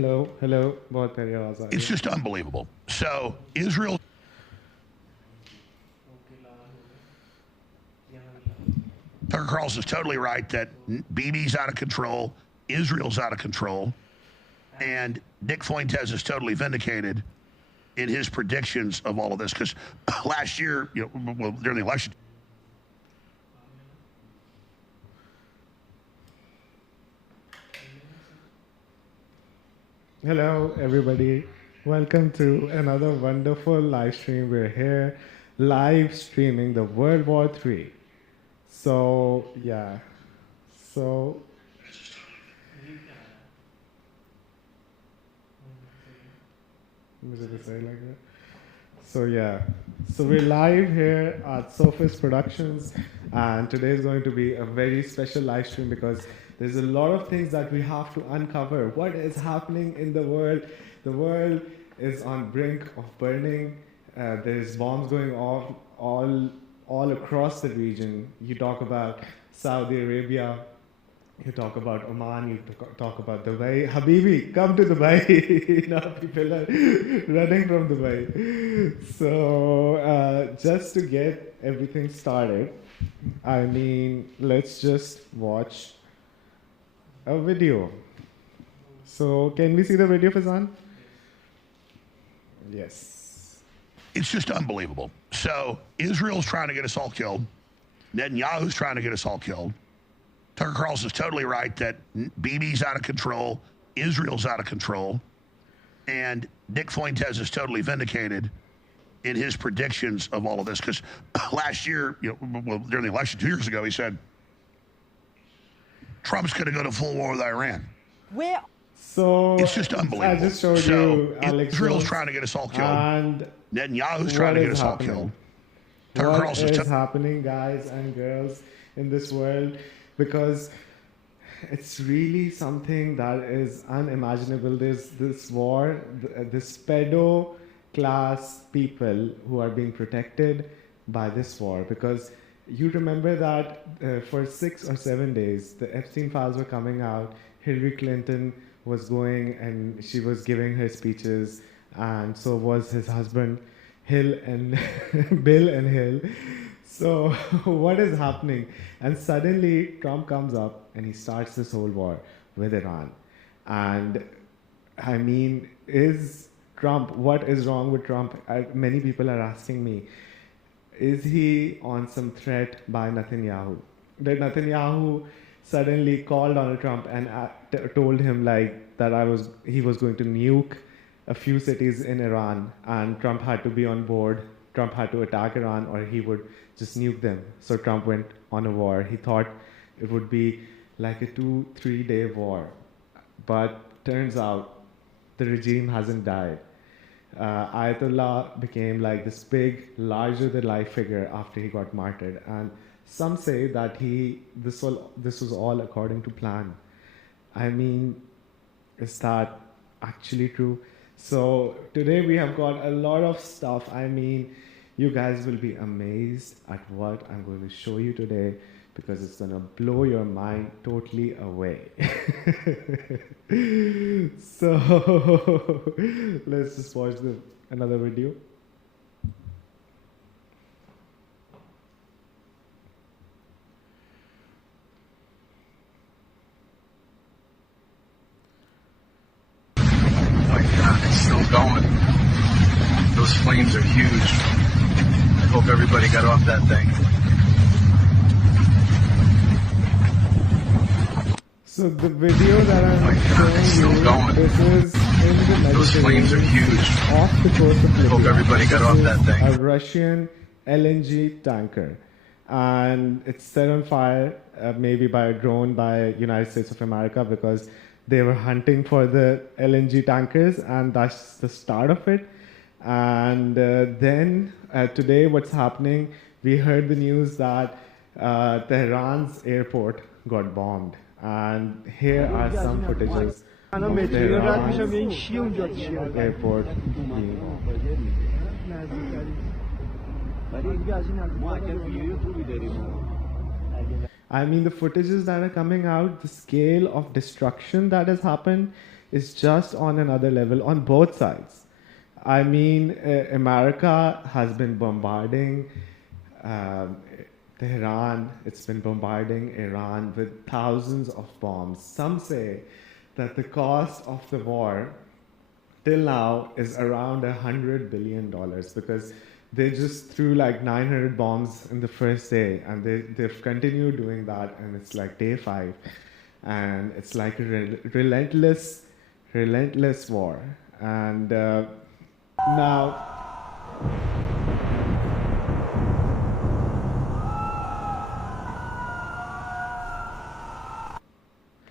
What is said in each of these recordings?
Hello, बहुत प्यारी आवाज आ रही It's है. just unbelievable. So Israel, Tucker Carlson is totally right that Bibi's out of control, Israel's out of control, and Dick Fuentes is totally vindicated in his predictions of all of this. Because last year, during the election. Hello, everybody. Welcome to another wonderful live stream. We're here live streaming the World War III. So, yeah. So, मुझे तो सही लग रहा है. So yeah, so we're live here at Surface Productions, and today is going to be a very special live stream because there's a lot of things that we have to uncover. What is happening in the world? The world is on brink of burning. There's bombs going off all across the region. You talk about Saudi Arabia. You talk about Oman, you talk about Dubai. Habibi, come to Dubai. Now people are running from Dubai. So just to get everything started, I mean, let's just watch a video. So can we see the video, Fazan? Yes. It's just unbelievable. So Israel's trying to get us all killed. Netanyahu's trying to get us all killed. Tucker Carlson is totally right that Bibi's out of control, Israel's out of control, and Dick Fuentes is totally vindicated in his predictions of all of this. Because last year, during the election 2 years ago, he said Trump's going to go to full war with Iran. Where? So it's just unbelievable. I just showed you Alex Israel's Jones, trying to get us all killed, and Netanyahu's trying to get us all killed. Tucker What Carlson is happening, guys and girls, in this world? Because it's really something that is unimaginable. There's this war, this pedo class people who are being protected by this war. Because you remember that for 6 or 7 days, the Epstein files were coming out. Hillary Clinton was going and she was giving her speeches, and so was his husband, Hill and Bill and Hill. So what is happening? And suddenly Trump comes up and he starts this whole war with Iran. And I mean, what is wrong with Trump? Many people are asking me, is he on some threat by Netanyahu? Did Netanyahu suddenly call Donald Trump and told him that he was going to nuke a few cities in Iran, and Trump had to be on board. Trump had to attack Iran or he would just nuke them. So Trump went on a war. He thought it would be like a 2-3 day war. But turns out the regime hasn't died. Ayatollah became like this big, larger-than-life figure after he got martyred. And some say that this was all according to plan. I mean, is that actually true? So today we have got a lot of stuff. I mean, you guys will be amazed at what I'm going to show you today because it's going to blow your mind totally away. So let's just watch another video. It's still going. Those flames are huge. I hope everybody got off that thing. So the video that I'm showing you, this is in the Mediterranean. Those flames are huge. Off the coast of Libya. I hope everybody got off that thing. A Russian LNG tanker. And it's set on fire, maybe by a drone by United States of America, because they were hunting for the LNG tankers, and that's the start of it. And then today what's happening, we heard the news that Tehran's airport got bombed. And here are some footages of Tehran's airport being I mean, the footages that are coming out, the scale of destruction that has happened, is just on another level on both sides. I mean, America has been bombarding Tehran, it's been bombarding Iran with thousands of bombs. Some say that the cost of the war till now is around $100 billion because they just threw like 900 bombs in the first day, and they've continued doing that, and it's like day 5. And it's like a relentless war. And now,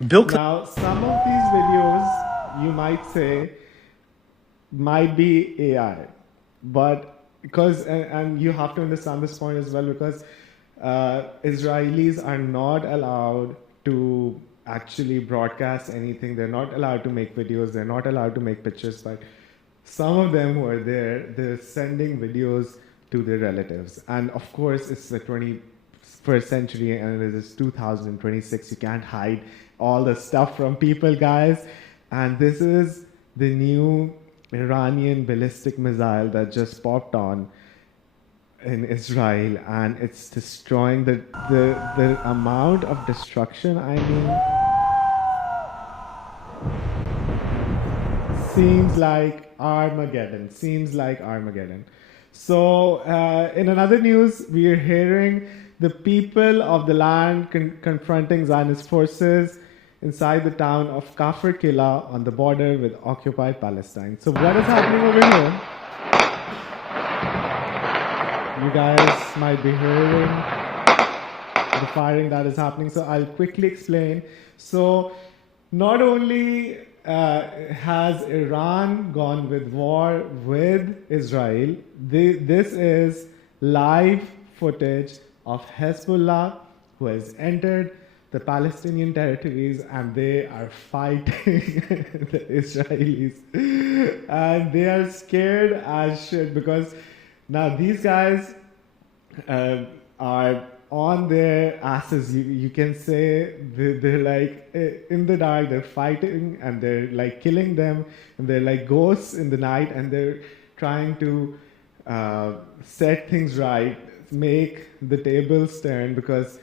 now, some of these videos, you might say, might be AI, but because, and you have to understand this point as well, because Israelis are not allowed to actually broadcast anything. They're not allowed to make videos. They're not allowed to make pictures. But some of them who are there, they're sending videos to their relatives. And of course, it's the 21st century, and it is 2026. You can't hide all the stuff from people, guys. And this is the new Iranian ballistic missile that just popped on in Israel, and it's destroying the amount of destruction. I mean, seems like Armageddon. So, in another news, we are hearing the people of the land confronting Zionist forces inside the town of Kafir Killa on the border with occupied Palestine. So what is happening over here? You guys might be hearing the firing that is happening. So I'll quickly explain. So not only has Iran gone with war with Israel, this is live footage of Hezbollah, who has entered the Palestinian territories, and they are fighting the Israelis. And they are scared as shit because now these guys are on their asses. You can say they're like in the dark, they're fighting, and they're like killing them, and they're like ghosts in the night, and they're trying to set things right, make the tables turn, because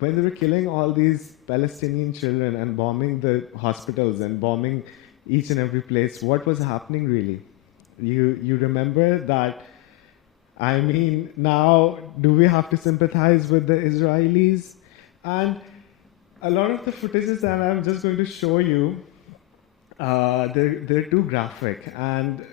when they were killing all these Palestinian children and bombing the hospitals and bombing each and every place, what was happening really? You remember that? I mean, now, do we have to sympathize with the Israelis? And a lot of the footages that I'm just going to show you, they're too graphic. And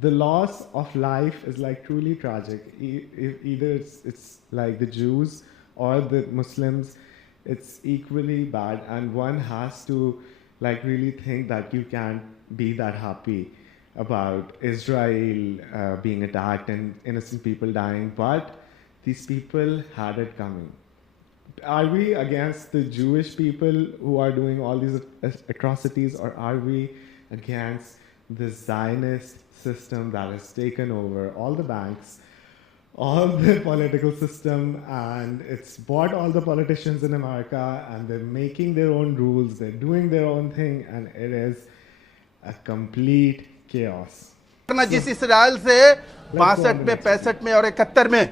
the loss of life is like truly tragic. Either it's like the Jews or the Muslims, it's equally bad. And one has to like really think that you can't be that happy about Israel being attacked and innocent people dying, but these people had it coming. Are we against the Jewish people who are doing all these atrocities, or are we against the Zionist system that has taken over all the banks, all the political system, and it's bought all the politicians in America, and they're making their own rules, they're doing their own thing, and it is a complete chaos. जिस Israel से 62 में 65 में और 71 में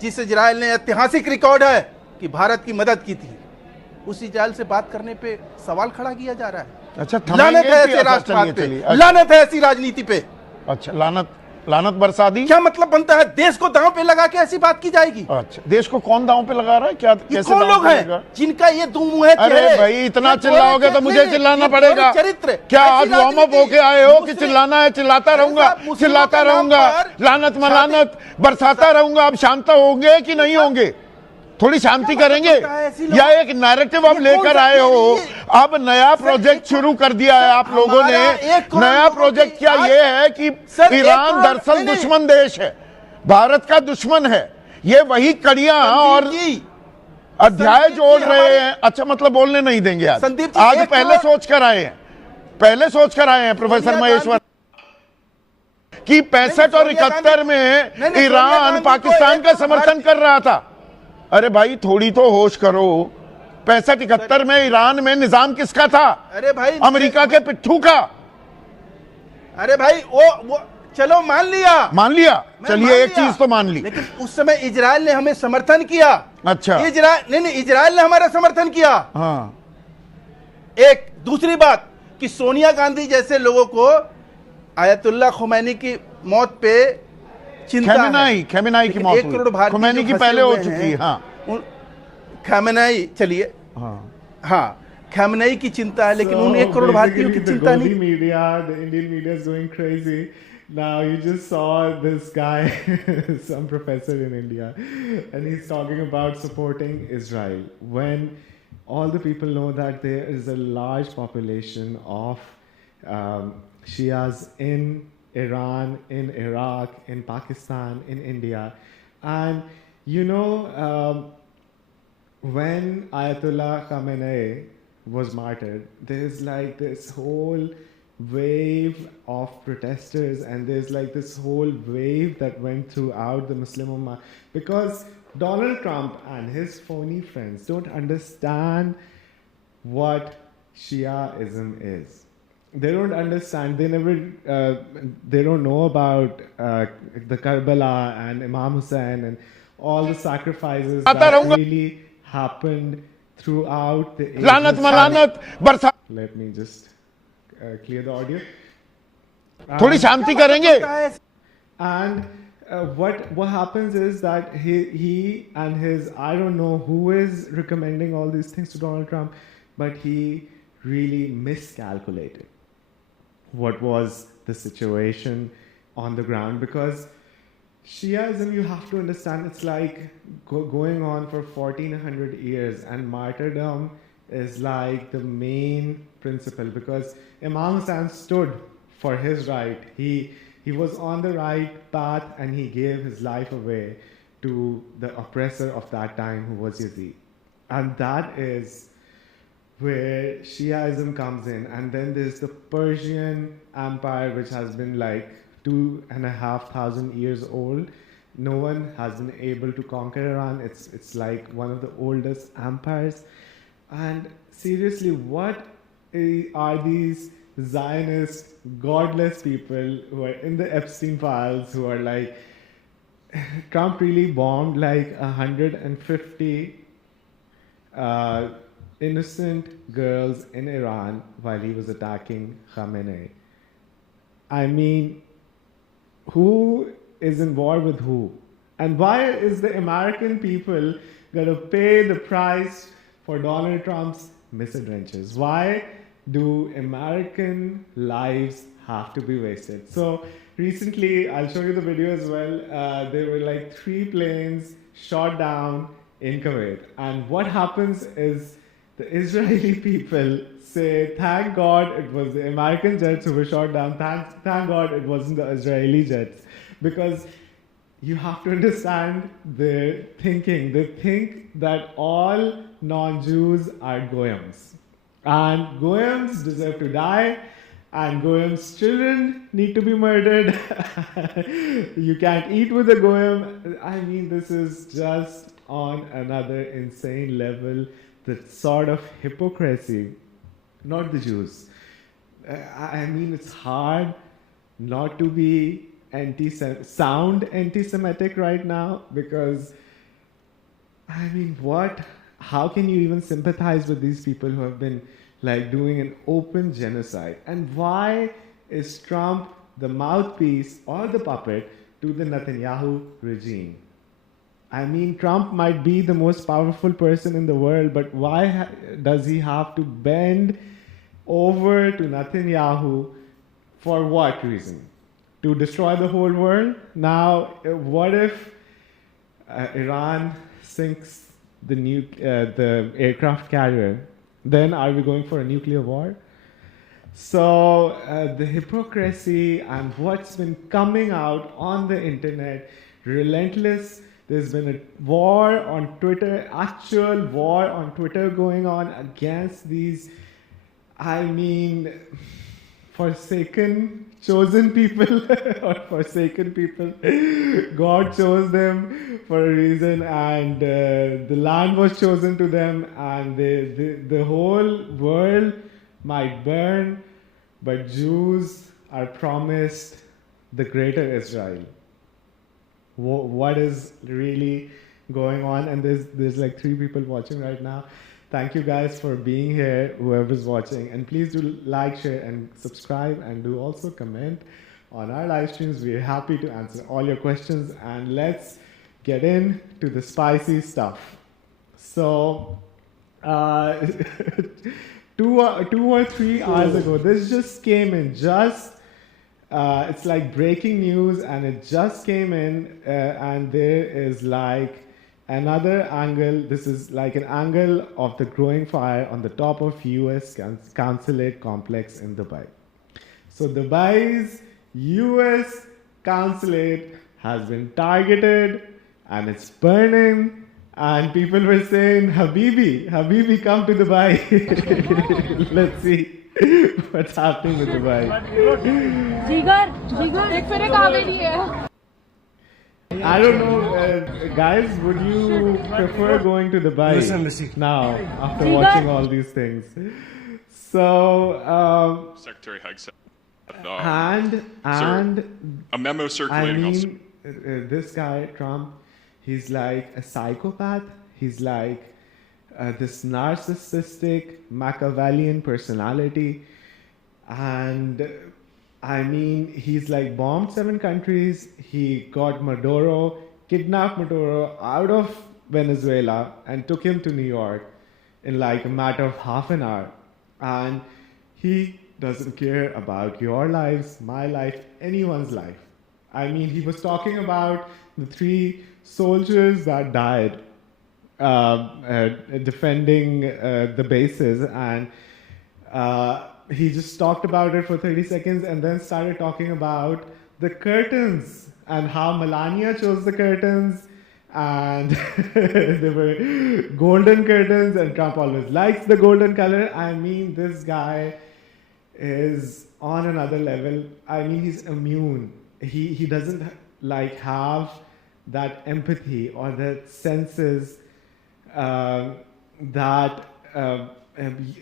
जिस Israel ने ऐतिहासिक record है कि भारत की मदद की थी, उस इजराइल से बात करने पे सवाल खड़ा किया जा रहा है। अच्छा, लानत है ऐसे राष्ट्रवाद पे, लानत है ऐसी राजनीति पे। अच्छा, लानत बरसा दी। क्या मतलब बनता है? देश को दांव पे लगा के ऐसी बात की जाएगी? अच्छा, देश को कौन दांव पे लगा रहा है? क्या कैसे कौन लोग हैं जिनका ये दो मुंह है? अरे भाई, इतना चिल्लाओगे तो मुझे चिल्लाना पड़ेगा। क्या आज वार्म अप होके आए हो कि चिल्लाना है? चिल्लाता रहूंगा, लानत मलानत बरसाता रहूंगा। अब शांत होंगे कि नहीं होंगे? थोड़ी शांति करेंगे या एक नैरेटिव अब लेकर आए हो? अब नया प्रोजेक्ट शुरू कर दिया है आप लोगों ने। नया प्रोजेक्ट क्या ये है कि ईरान दरअसल दुश्मन देश है, भारत का दुश्मन है। ये वही कड़ियां और अध्याय जोड़ रहे हैं। अच्छा, मतलब बोलने नहीं देंगे आज पहले सोच कर आए हैं प्रोफेसर महेश्वर कि 65 और 71 में ईरान पाकिस्तान का समर्थन कर रहा था। अरे भाई, थोड़ी तो होश करो। 65-71 में ईरान में निजाम किसका था? अरे भाई, अमेरिका के पिट्ठू का। अरे भाई वो चलो मान लिया, चलिए एक चीज तो मान ली, लेकिन उस समय इजराइल ने हमें समर्थन किया। अच्छा, इजराइल ने हमारा समर्थन किया। हाँ। एक दूसरी बात कि सोनिया गांधी जैसे लोगों को आयतुल्लाह खुमैनी की मौत पे चिंता है। खमेनाई की मौत 1 करोड़ भारतीय खुमैनी की पहले हो चुकी है। हाँ, खमेनाई, चलिए, हाँ खमेनाई की चिंता है, लेकिन उन 1 करोड़ भारतीयों की चिंता नहीं। The Indian media is going crazy. Now you just saw this guy, some professor in India, and he's talking about supporting Israel when all the people know that there is a large population of Shias in Iran, in Iraq, in Pakistan, in India. And you know, when Ayatollah Khamenei was martyred, there's like this whole wave of protesters, and there's like this whole wave that went throughout the Muslim Ummah, because Donald Trump and his phony friends don't understand what Shiaism is. They don't understand. They don't know about the Karbala and Imam Hussein and all the sacrifices that really happened throughout the ages. Let me just clear the audio. थोड़ी शांति करेंगे। And what happens is that he and his, I don't know who is recommending all these things to Donald Trump, but he really miscalculated what was the situation on the ground, because Shiaism, you have to understand, it's like going on for 1400 years, and martyrdom is like the main principle, because Imam Hussein stood for his right. He was on the right path, and he gave his life away to the oppressor of that time, who was Yazid. And that is where Shiaism comes in. And then there's the Persian Empire, which has been like 2,500 years old. No one has been able to conquer Iran. It's like one of the oldest empires. And seriously, what are these Zionist, godless people who are in the Epstein files, who are like, Trump really bombed like 150 innocent girls in Iran while he was attacking Khamenei. I mean, who is in war with who? And why is the American people going to pay the price for Donald Trump's misadventures? Why do American lives have to be wasted? So recently, I'll show you the video as well. There were like 3 planes shot down in Kuwait. And what happens is the Israeli people say, thank God it was the American jets who were shot down. Thank God it wasn't the Israeli jets. Because you have to understand their thinking. They think that all non-Jews are Goyams. And Goyams deserve to die. And Goyam's children need to be murdered. You can't eat with a Goyam. I mean, this is just on another insane level. The sort of hypocrisy, not the Jews. I mean, it's hard not to be sound anti-Semitic right now, because, I mean, how can you even sympathize with these people who have been like doing an open genocide? And why is Trump the mouthpiece or the puppet to the Netanyahu regime? I mean, Trump might be the most powerful person in the world, but why does he have to bend over to Netanyahu? For what reason? To destroy the whole world? Now, what if Iran sinks the aircraft carrier? Then are we going for a nuclear war? So the hypocrisy and what's been coming out on the internet, relentless. There's been a war on Twitter, actual war on Twitter going on against these, I mean, forsaken, chosen people or forsaken people. God chose them for a reason, and the land was chosen to them, and the whole world might burn, but Jews are promised the greater Israel. What is really going on? And there's like 3 people watching right now. Thank you guys for being here, whoever's watching. And please do like, share, and subscribe, and do also comment on our live streams. We're happy to answer all your questions, and let's get into the spicy stuff. So, 2 or 3 hours ago, this just came in. It's like breaking news, and it just came in, and there is like another angle. This is like an angle of the growing fire on the top of US consulate complex in Dubai. So Dubai's US consulate has been targeted, and it's burning, and people were saying, Habibi, come to Dubai. Let's see what's happening with Dubai. I don't know, guys, would you prefer going to Dubai now after watching all these things? So, Secretary Hegg said, and a memo circulating I mean, this guy, Trump, he's like a psychopath. He's like this narcissistic, Machiavellian personality. And I mean, he's like bombed 7 countries. He got Maduro, kidnapped Maduro out of Venezuela and took him to New York in like a matter of half an hour. And he doesn't care about your lives, my life, anyone's life. I mean, he was talking about the 3 soldiers that died defending the bases, and he just talked about it for 30 seconds and then started talking about the curtains and how Melania chose the curtains, and they were golden curtains, and Trump always likes the golden color. I mean, this guy is on another level. I mean, he's immune. He doesn't like have that empathy or that senses that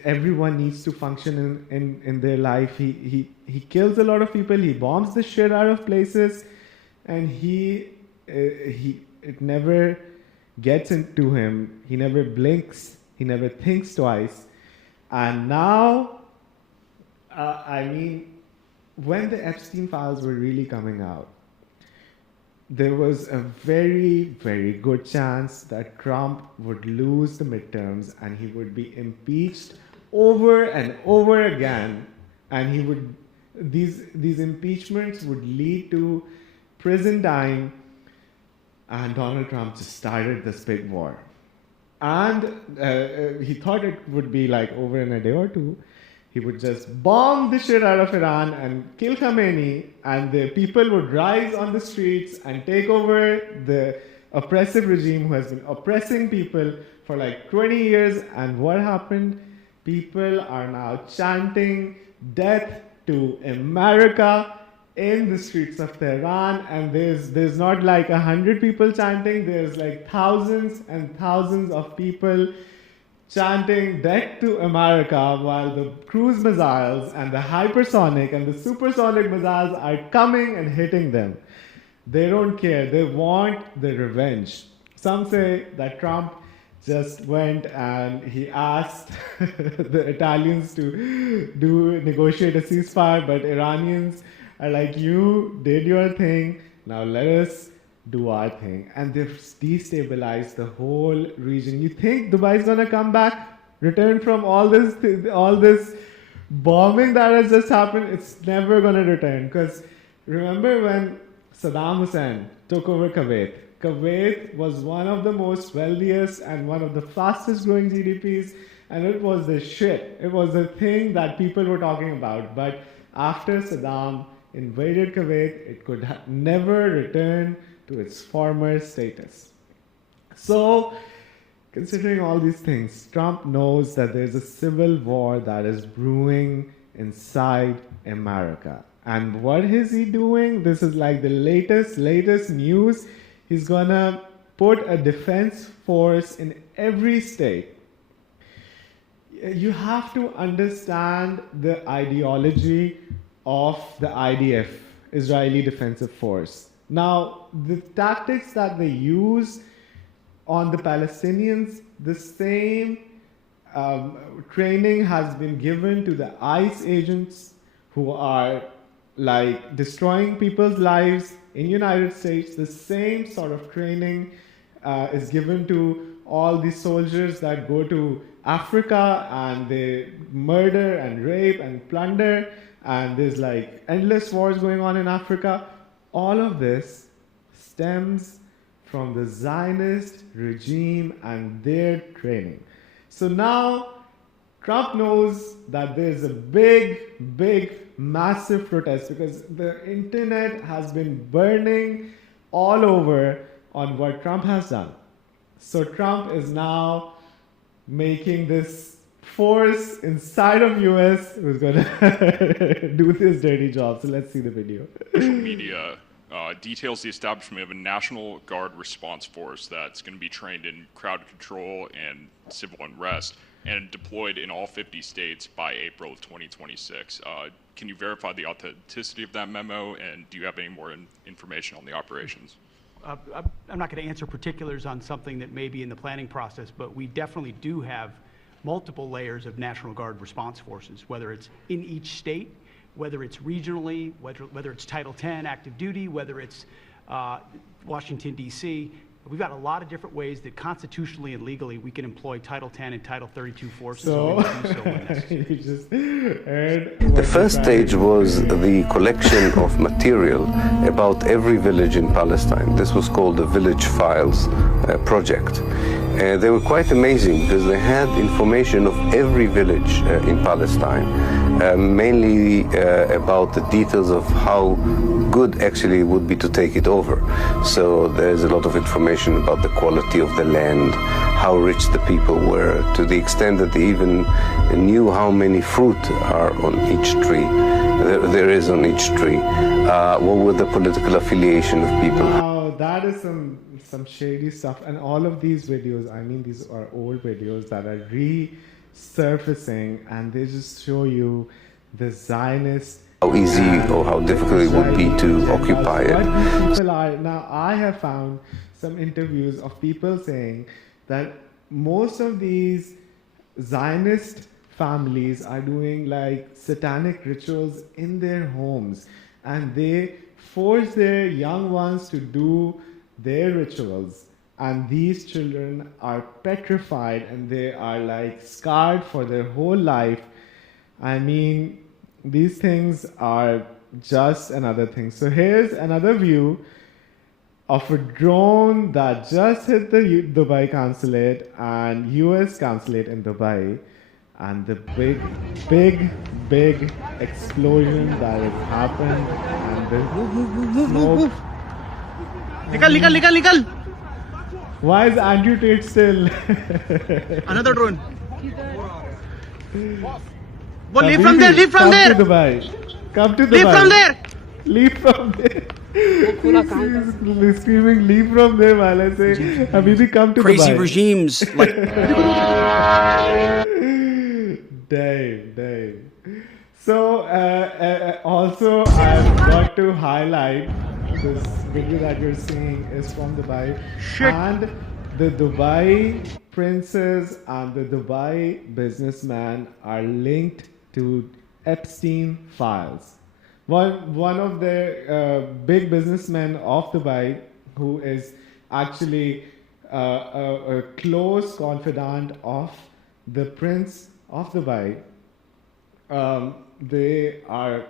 everyone needs to function in their life. He kills a lot of people. He bombs the shit out of places, and it never gets into him. He never blinks. He never thinks twice. And now, I mean, when the Epstein files were really coming out, there was a very, very good chance that Trump would lose the midterms and he would be impeached over and over again. And these impeachments would lead to prison time, and Donald Trump just started this big war. And he thought it would be like over in a day or 2. He would just bomb the shit out of Iran and kill Khamenei, and the people would rise on the streets and take over the oppressive regime who has been oppressing people for like 20 years. And what happened? People are now chanting death to America in the streets of Tehran, and there's not like 100 people chanting. There's like thousands and thousands of people chanting death to America, while the cruise missiles and the hypersonic and the supersonic missiles are coming and hitting them. They don't care. They want the revenge. Some say that Trump just went and he asked the Italians to negotiate a ceasefire, but Iranians are like, you did your thing, now let us do our thing. And they've destabilized the whole region. You think Dubai is gonna come back, return from all this bombing that has just happened? It's never gonna return. Because remember when Saddam Hussein took over Kuwait? Kuwait was one of the most wealthiest and one of the fastest growing GDPs, and it was the shit. It was the thing that people were talking about. But after Saddam invaded Kuwait, it could never return to its former status. So, considering all these things, Trump knows that there's a civil war that is brewing inside America. And what is he doing? This is like the latest news. He's gonna put a defense force in every state. You have to understand the ideology of the IDF, Israeli Defensive Force. Now, the tactics that they use on the Palestinians, the same training has been given to the ICE agents who are like destroying people's lives in United States. The same sort of training is given to all the soldiers that go to Africa and they murder and rape and plunder, and there's like endless wars going on in Africa. All of this stems from the Zionist regime and their training. So now Trump knows that there's a big, massive protest because the internet has been burning all over on what Trump has done. So Trump is now making this force inside of US who's going to do this dirty job. So let's see the video. Social media details the establishment of a National Guard response force that's going to be trained in crowd control and civil unrest and deployed in all 50 states by April of 2026. Can you verify the authenticity of that memo, and do you have any more information on the operations? I'm not going to answer particulars on something that may be in the planning process, but we definitely do have multiple layers of National Guard response forces, whether it's in each state, whether it's regionally, whether it's Title 10 active duty, whether it's Washington, D.C. We've got a lot of different ways that constitutionally and legally we can employ Title 10 and Title 32 forces. So, you just heard the first stage was the collection of material about every village in Palestine. This was called the Village Files project. They were quite amazing because they had information of every village in Palestine, mainly about the details of how good actually it would be to take it over. So there's a lot of information about the quality of the land, how rich the people were, to the extent that they even knew how many fruit are on each tree, there is on each tree, what were the political affiliation of people. Wow, that is some shady stuff. And all of these videos, I mean, these are old videos that are resurfacing, and they just show you the Zionist how easy or how difficult it would be to occupy it. People are, now, I have found some interviews of people saying that most of these Zionist families are doing like satanic rituals in their homes, and they force their young ones to do their rituals, and these children are petrified and they are like scarred for their whole life. I mean, these things are just another thing. So here's another view of a drone that just hit the Dubai consulate and US consulate in Dubai, and the big explosion that has happened, and the smoke. Nikal! Why is Andrew Tate still? Another drone. Leave from there! Come to Dubai. Come to Dubai. Leave from there. He's screaming, leave from there while I say, Habibi, come to Crazy Dubai. regimes like Dave. So, also, I've got to highlight this video that you're seeing is from Dubai. And the Dubai princes and the Dubai businessman are linked to Epstein files. One of the big businessmen of Dubai, who is actually a close confidant of the Prince of Dubai, they are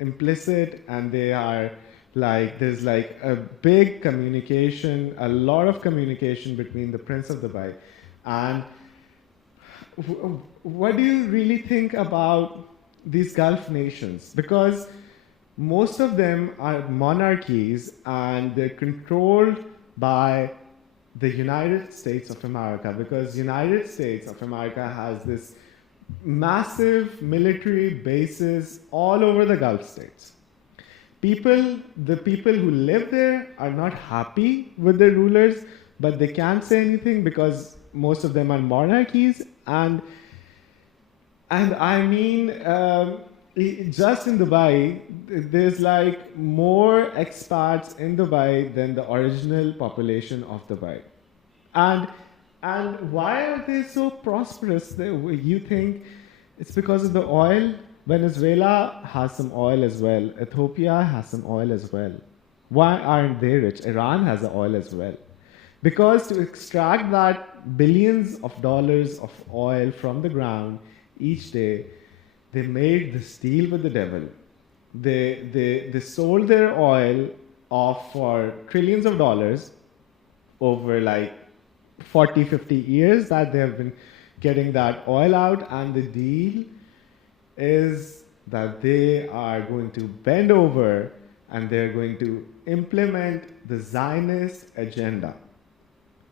implicit, and they are like, there's like a big communication, a lot of communication between the Prince of Dubai. And what do you really think about these Gulf nations? Because most of them are monarchies, and they're controlled by the United States of America, because United States of America has this massive military bases all over the Gulf states. The people who live there are not happy with their rulers, but they can't say anything because most of them are monarchies. And I mean, just in Dubai, there's like more expats in Dubai than the original population of Dubai. And why are they so prosperous? You think it's because of the oil? Venezuela has some oil as well. Ethiopia has some oil as well. Why aren't they rich? Iran has the oil as well. Because to extract that billions of dollars of oil from the ground each day, they made this deal with the devil. They sold their oil off for trillions of dollars over like 40, 50 years that they have been getting that oil out, and the deal is that they are going to bend over and they're going to implement the Zionist agenda.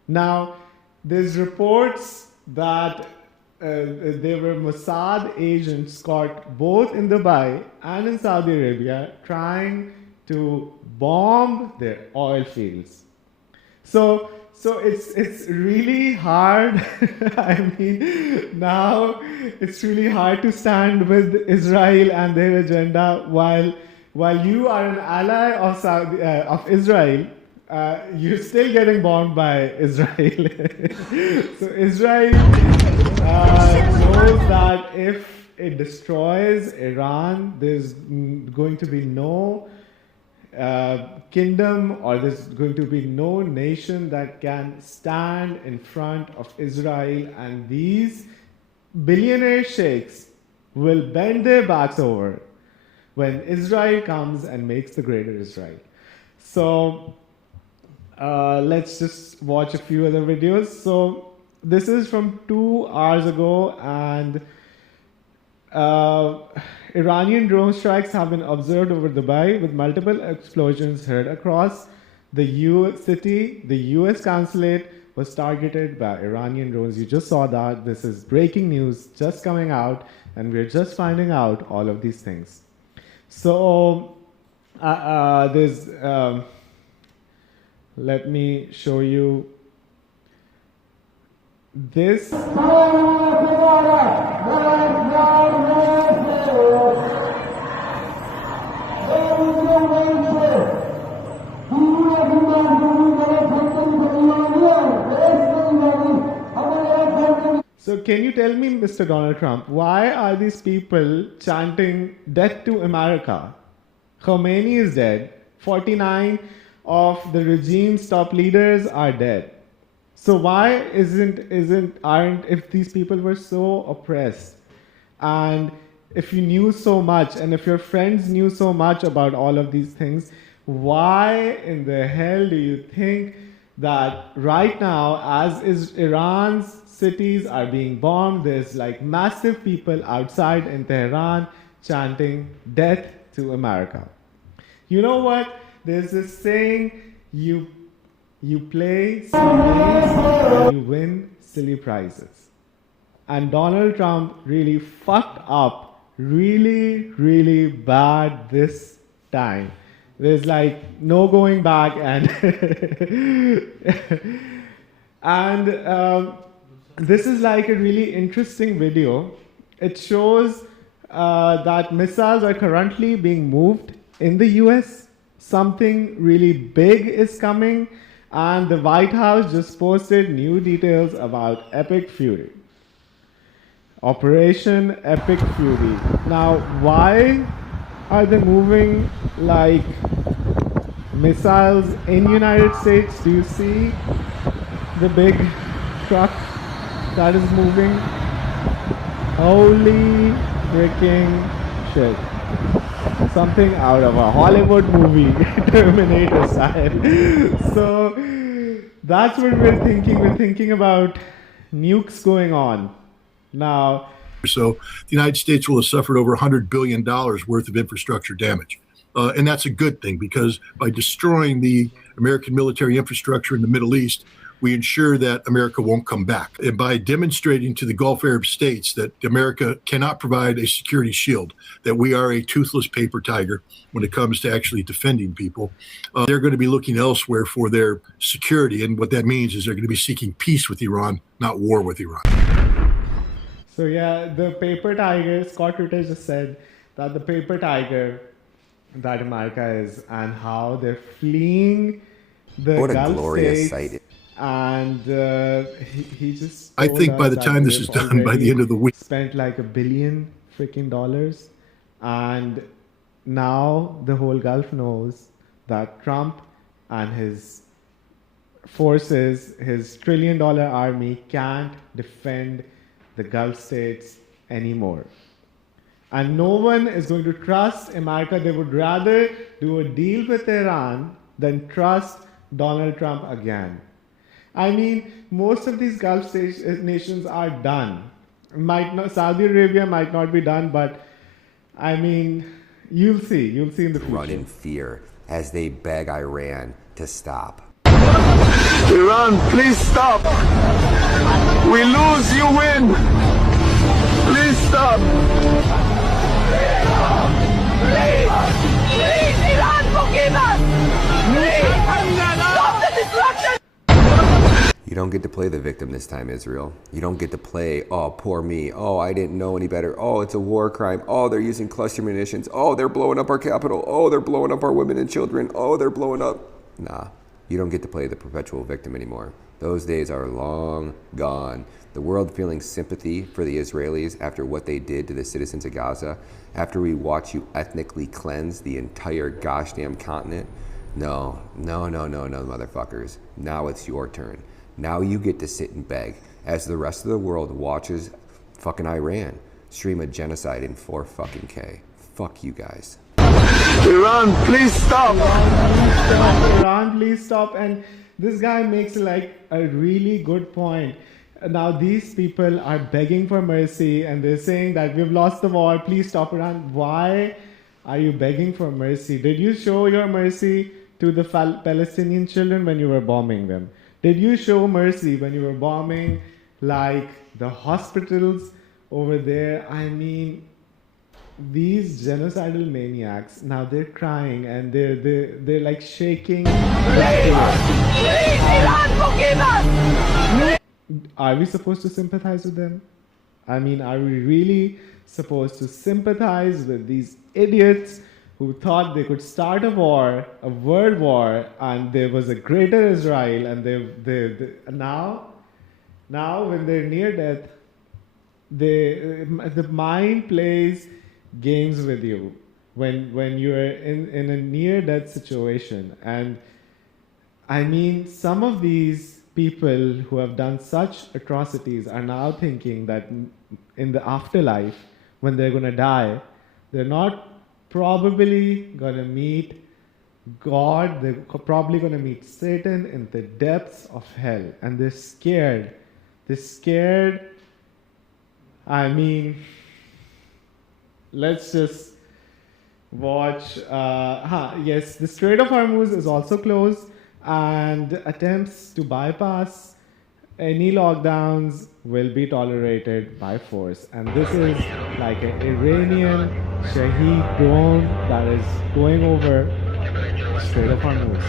Now, there's reports that there were Mossad agents caught both in Dubai and in Saudi Arabia trying to bomb their oil fields. So it's really hard. I mean, now it's really hard to stand with Israel and their agenda while you are an ally of Israel. You're still getting bombed by Israel. So Israel knows that if it destroys Iran, there's going to be no kingdom, or there's going to be no nation that can stand in front of Israel, and these billionaire sheikhs will bend their backs over when Israel comes and makes the greater Israel. So let's just watch a few other videos. So this is from 2 hours ago, and Iranian drone strikes have been observed over Dubai with multiple explosions heard across the city. The US consulate was targeted by Iranian drones. You just saw that. This is breaking news just coming out, and we're just finding out all of these things. So there's, let me show you this. So can you tell me, Mr. Donald Trump, why are these people chanting death to America? Khomeini is dead. 49 of the regime's top leaders are dead. So why aren't if these people were so oppressed, and if you knew so much, and if your friends knew so much about all of these things, why in the hell do you think that right now, as Iran's cities are being bombed, there's like massive people outside in Tehran chanting death to America? You know what? There's this saying, you play silly games and you win silly prizes. And Donald Trump really fucked up really, really bad this time. There's like no going back, and this is like a really interesting video. It shows that missiles are currently being moved in the US. Something really big is coming, and the White House just posted new details about Epic Fury. Operation Epic Fury. Now, why are they moving like missiles in United States? Do you see the big truck that is moving? Holy freaking shit. Something out of a Hollywood movie, Terminator style. So that's what we're thinking. We're thinking about nukes going on. Now, so the United States will have suffered over $100 billion worth of infrastructure damage. And that's a good thing, because by destroying the American military infrastructure in the Middle East, we ensure that America won't come back. And by demonstrating to the Gulf Arab states that America cannot provide a security shield, that we are a toothless paper tiger when it comes to actually defending people, they're going to be looking elsewhere for their security. And what that means is they're going to be seeking peace with Iran, not war with Iran. So yeah, the paper tiger, Scott Ritter just said that the paper tiger that America is, and how they're fleeing the what a Gulf glorious states, sight. And he just I think by the time this is done, by the end of the week, spent like $1 billion freaking dollars, and now the whole Gulf knows that Trump and his forces, his $1 trillion army, can't defend the Gulf states anymore. And no one is going to trust America. They would rather do a deal with Iran than trust Donald Trump again. I mean, most of these Gulf nations are done. Saudi Arabia might not be done, but I mean, you'll see in the future. Run in fear as they beg Iran to stop. Iran, please stop. We lose, you win. Please stop. Please, Iran, forgive us. Please, stop the destruction. You don't get to play the victim this time, Israel. You don't get to play, oh, poor me. Oh, I didn't know any better. Oh, it's a war crime. Oh, they're using cluster munitions. Oh, they're blowing up our capital. Oh, they're blowing up our women and children. Oh, they're blowing up. Nah, you don't get to play the perpetual victim anymore. Those days are long gone. The world feeling sympathy for the Israelis after what they did to the citizens of Gaza, after we watch you ethnically cleanse the entire gosh damn continent. No, motherfuckers. Now it's your turn. Now you get to sit and beg as the rest of the world watches fucking Iran stream a genocide in 4K. Fuck you guys. Iran, please stop. Iran, please stop. And this guy makes like a really good point. Now these people are begging for mercy and they're saying that we've lost the war, please stop Iran. Why are you begging for mercy? Did you show your mercy to the Palestinian children when you were bombing them? Did you show mercy when you were bombing like the hospitals over there? I mean, these genocidal maniacs, now they're crying and they're like shaking. Please, Iran, forgive us. Are we supposed to sympathize with them? I mean, are we really supposed to sympathize with these idiots who thought they could start a war, a world war, and there was a greater Israel, and now when they're near death, the mind plays games with you when you're in a near-death situation. And I mean, some of these people who have done such atrocities are now thinking that in the afterlife, when they're going to die, they're not probably going to meet God. They're probably going to meet Satan in the depths of hell. And they're scared. They're scared. I mean, let's just watch. Yes, the Strait of Hormuz is also closed, and attempts to bypass any lockdowns will be tolerated by force. And this is like an Iranian Shahed drone that is going over the Strait of Hormuz.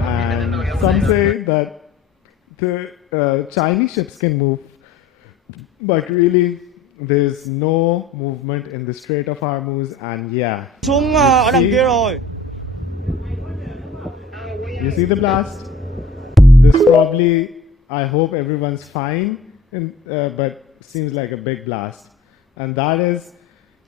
And some say that the Chinese ships can move, but really there's no movement in the Strait of Hormuz. And yeah, you see the blast? This probably, I hope everyone's fine, but seems like a big blast. And that is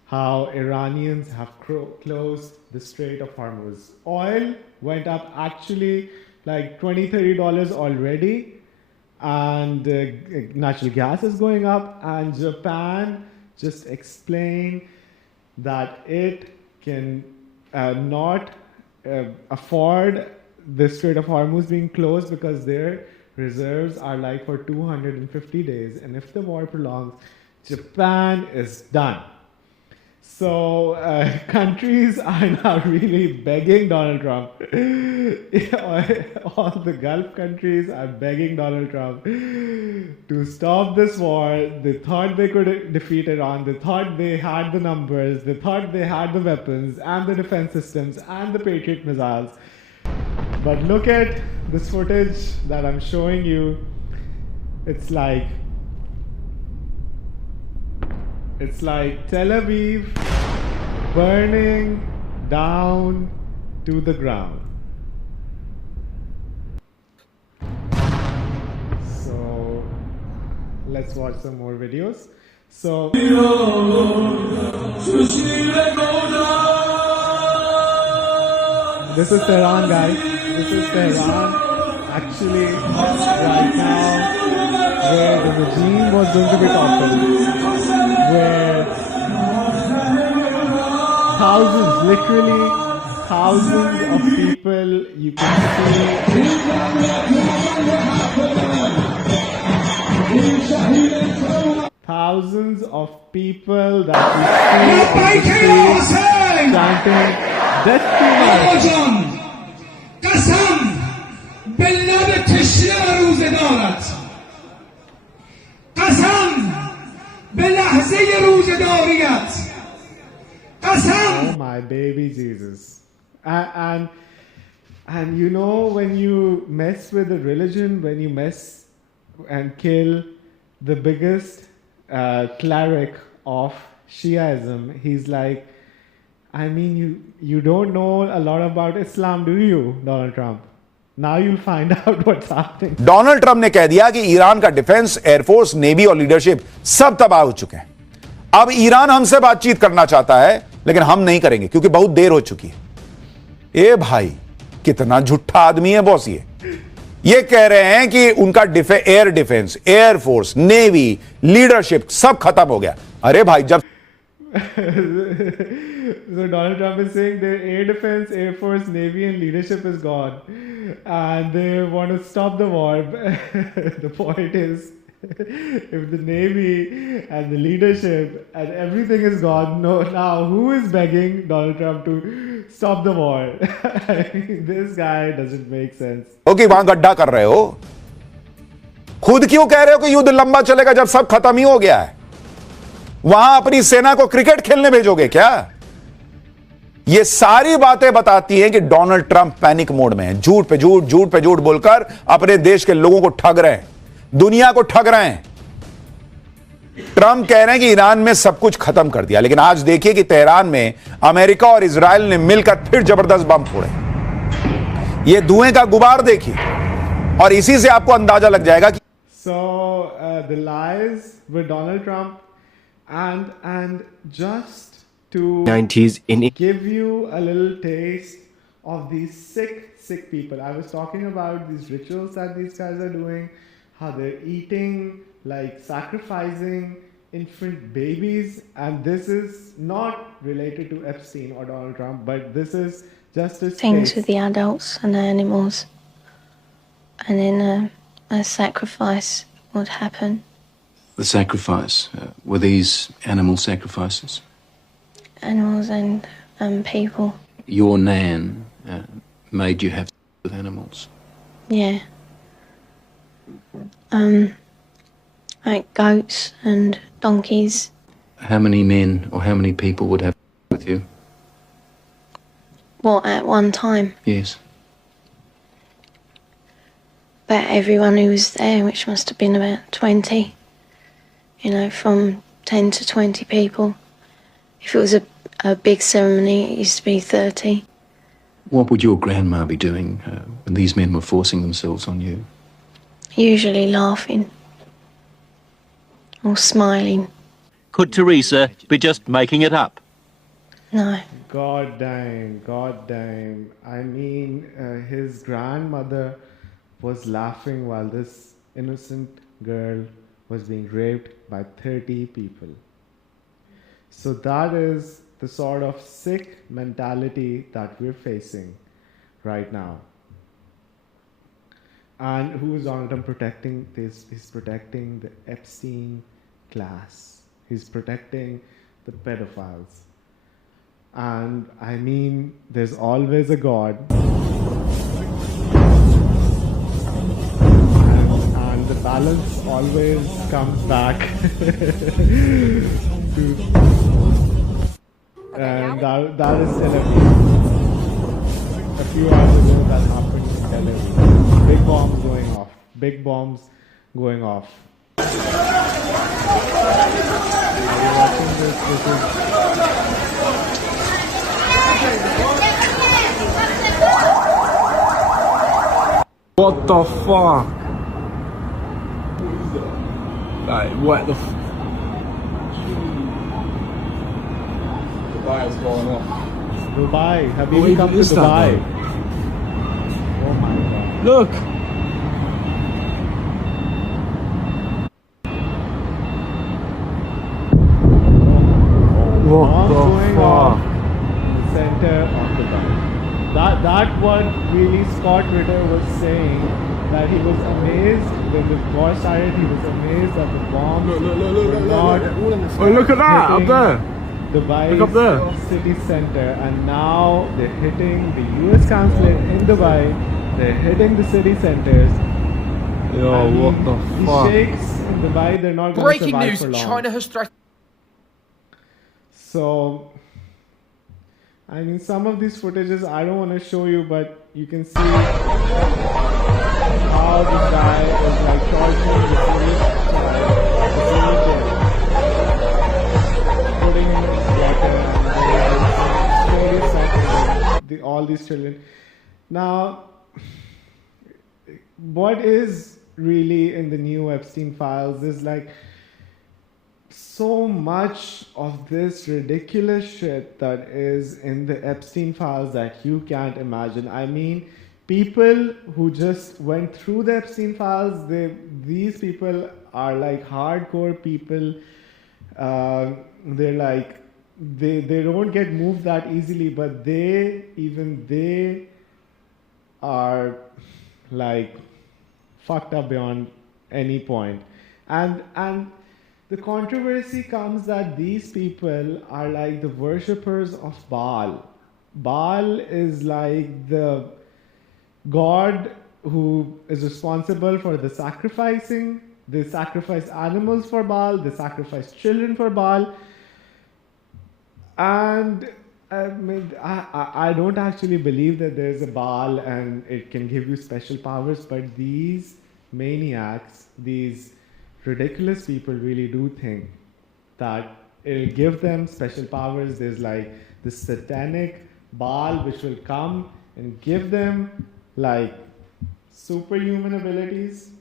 how Iranians have closed the Strait of Hormuz. Oil went up actually like $20-30 already, and natural gas is going up, and Japan just explained that it can not afford the Strait of Hormuz being closed because their reserves are like for 250 days. And if the war prolongs, Japan is done. So countries are now really begging Donald Trump. All the Gulf countries are begging Donald Trump to stop this war. They thought they could defeat Iran. They thought they had the numbers. They thought they had the weapons and the defense systems and the Patriot missiles. But look at this footage that I'm showing you. It's like Tel Aviv burning down to the ground. So let's watch some more videos. So this is Tehran, guys. This is Tehran actually right now, where the regime was going to be toppled, where thousands, literally thousands of people, you can see thousands of people that you see on the street chanting death to Oh my baby Jesus. And you know, when you mess with the religion, when you mess and kill the biggest cleric of Shiaism, he's like, I mean, you don't know a lot about Islam, do you, Donald Trump? Now you'll find out what's happening. Donald Trump ने कह दिया कि Iran का defence, air force, navy और leadership सब तबाह हो चुके हैं। अब ईरान हमसे बातचीत करना चाहता है, लेकिन हम नहीं करेंगे क्योंकि बहुत देर हो चुकी है। ए भाई, कितना झूठा आदमी है बॉस ये कह रहे हैं कि उनका air defence, air force, navy, leadership सब खत्म हो गया। अरे भाई, जब So Donald Trump is saying their air defense, air force, navy and leadership is gone and they want to stop the war. The point is, if the navy and the leadership and everything is gone, now who is begging Donald Trump to stop the war? I mean, this guy doesn't make sense. Okay, वहां गड्ढा कर रहे हो, खुद क्यों कह रहे हो कि युद्ध लंबा चलेगा जब सब खत्म ही हो गया है? वहां अपनी सेना को क्रिकेट खेलने भेजोगे क्या? ये सारी बातें बताती हैं कि डोनाल्ड ट्रंप पैनिक मोड में है। झूठ पे झूठ, झूठ पे झूठ बोलकर अपने देश के लोगों को ठग रहे हैं, दुनिया को ठग रहे हैं। ट्रंप कह रहे हैं कि ईरान में सब कुछ खत्म कर दिया, लेकिन आज देखिए कि तेहरान में अमेरिका और इजराइल ने मिलकर फिर जबरदस्त बम फोड़े। ये धुएं का गुबार देखिए और इसी से आपको अंदाजा लग जाएगा कि the lies with Donald Trump and just to 90s give you a little taste of these sick people. I was talking about these rituals that these guys are doing, how they're eating, like sacrificing infant babies, and this is not related to Epstein or Donald Trump, but this is just a things with the adults and the animals, and then a sacrifice would happen. The sacrifice, were these animal sacrifices? Animals and people. Your nan made you have with animals? Yeah. Like goats and donkeys. How many men or how many people would have with you? What, at one time? Yes. But everyone who was there, which must have been about 20, you know, from 10 to 20 people. If it was a big ceremony, it used to be 30. What would your grandma be doing when these men were forcing themselves on you? Usually laughing or smiling. Could Teresa be just making it up? No. God damn. I mean, his grandmother was laughing while this innocent girl was being raped by 30 people. So that is the sort of sick mentality that we're facing right now. And who is Donald Trump protecting this? He's protecting the Epstein class. He's protecting the pedophiles. And I mean, there's always a God. And the balance always comes back. And that is Tel Aviv. A few hours ago that happened in Tel Aviv. Big bombs going off. Big bombs going off. Are you watching this? What the fuck? Like, what the Dubai is going on. Dubai. Habibi, come to Dubai. Oh my God. Look. What the fuck? The center of Dubai. That what really Scott Ritter was saying, that he was amazed when the war started. He was amazed that the bombs were not. Oh, look at that up there. Dubai's Look up there. city center, and now they're hitting the U.S. consulate in Dubai. They're hitting the city centers. Yo, what the fuck? The sheikhs in Dubai, they're not going to Breaking survive news, for long. China has struck. So, I mean, some of these footages I don't want to show you, but you can see how this guy is like torturing the Syrian child, putting him in water and slowly suffering all these children. Now, what is really in the new Epstein files is like so much of this ridiculous shit that is in the Epstein files that you can't imagine. I mean, people who just went through the Epstein files, these people are like hardcore people. They're like, they don't get moved that easily, but they are like fucked up beyond any point. And the controversy comes that these people are like the worshippers of Baal. Baal is like the god who is responsible for the sacrificing. They sacrifice animals for Baal, they sacrifice children for Baal. And I don't actually believe that there's a Baal and it can give you special powers, but these maniacs, these ridiculous people really do think that it'll give them special powers. There's like this satanic Baal which will come and give them like superhuman abilities.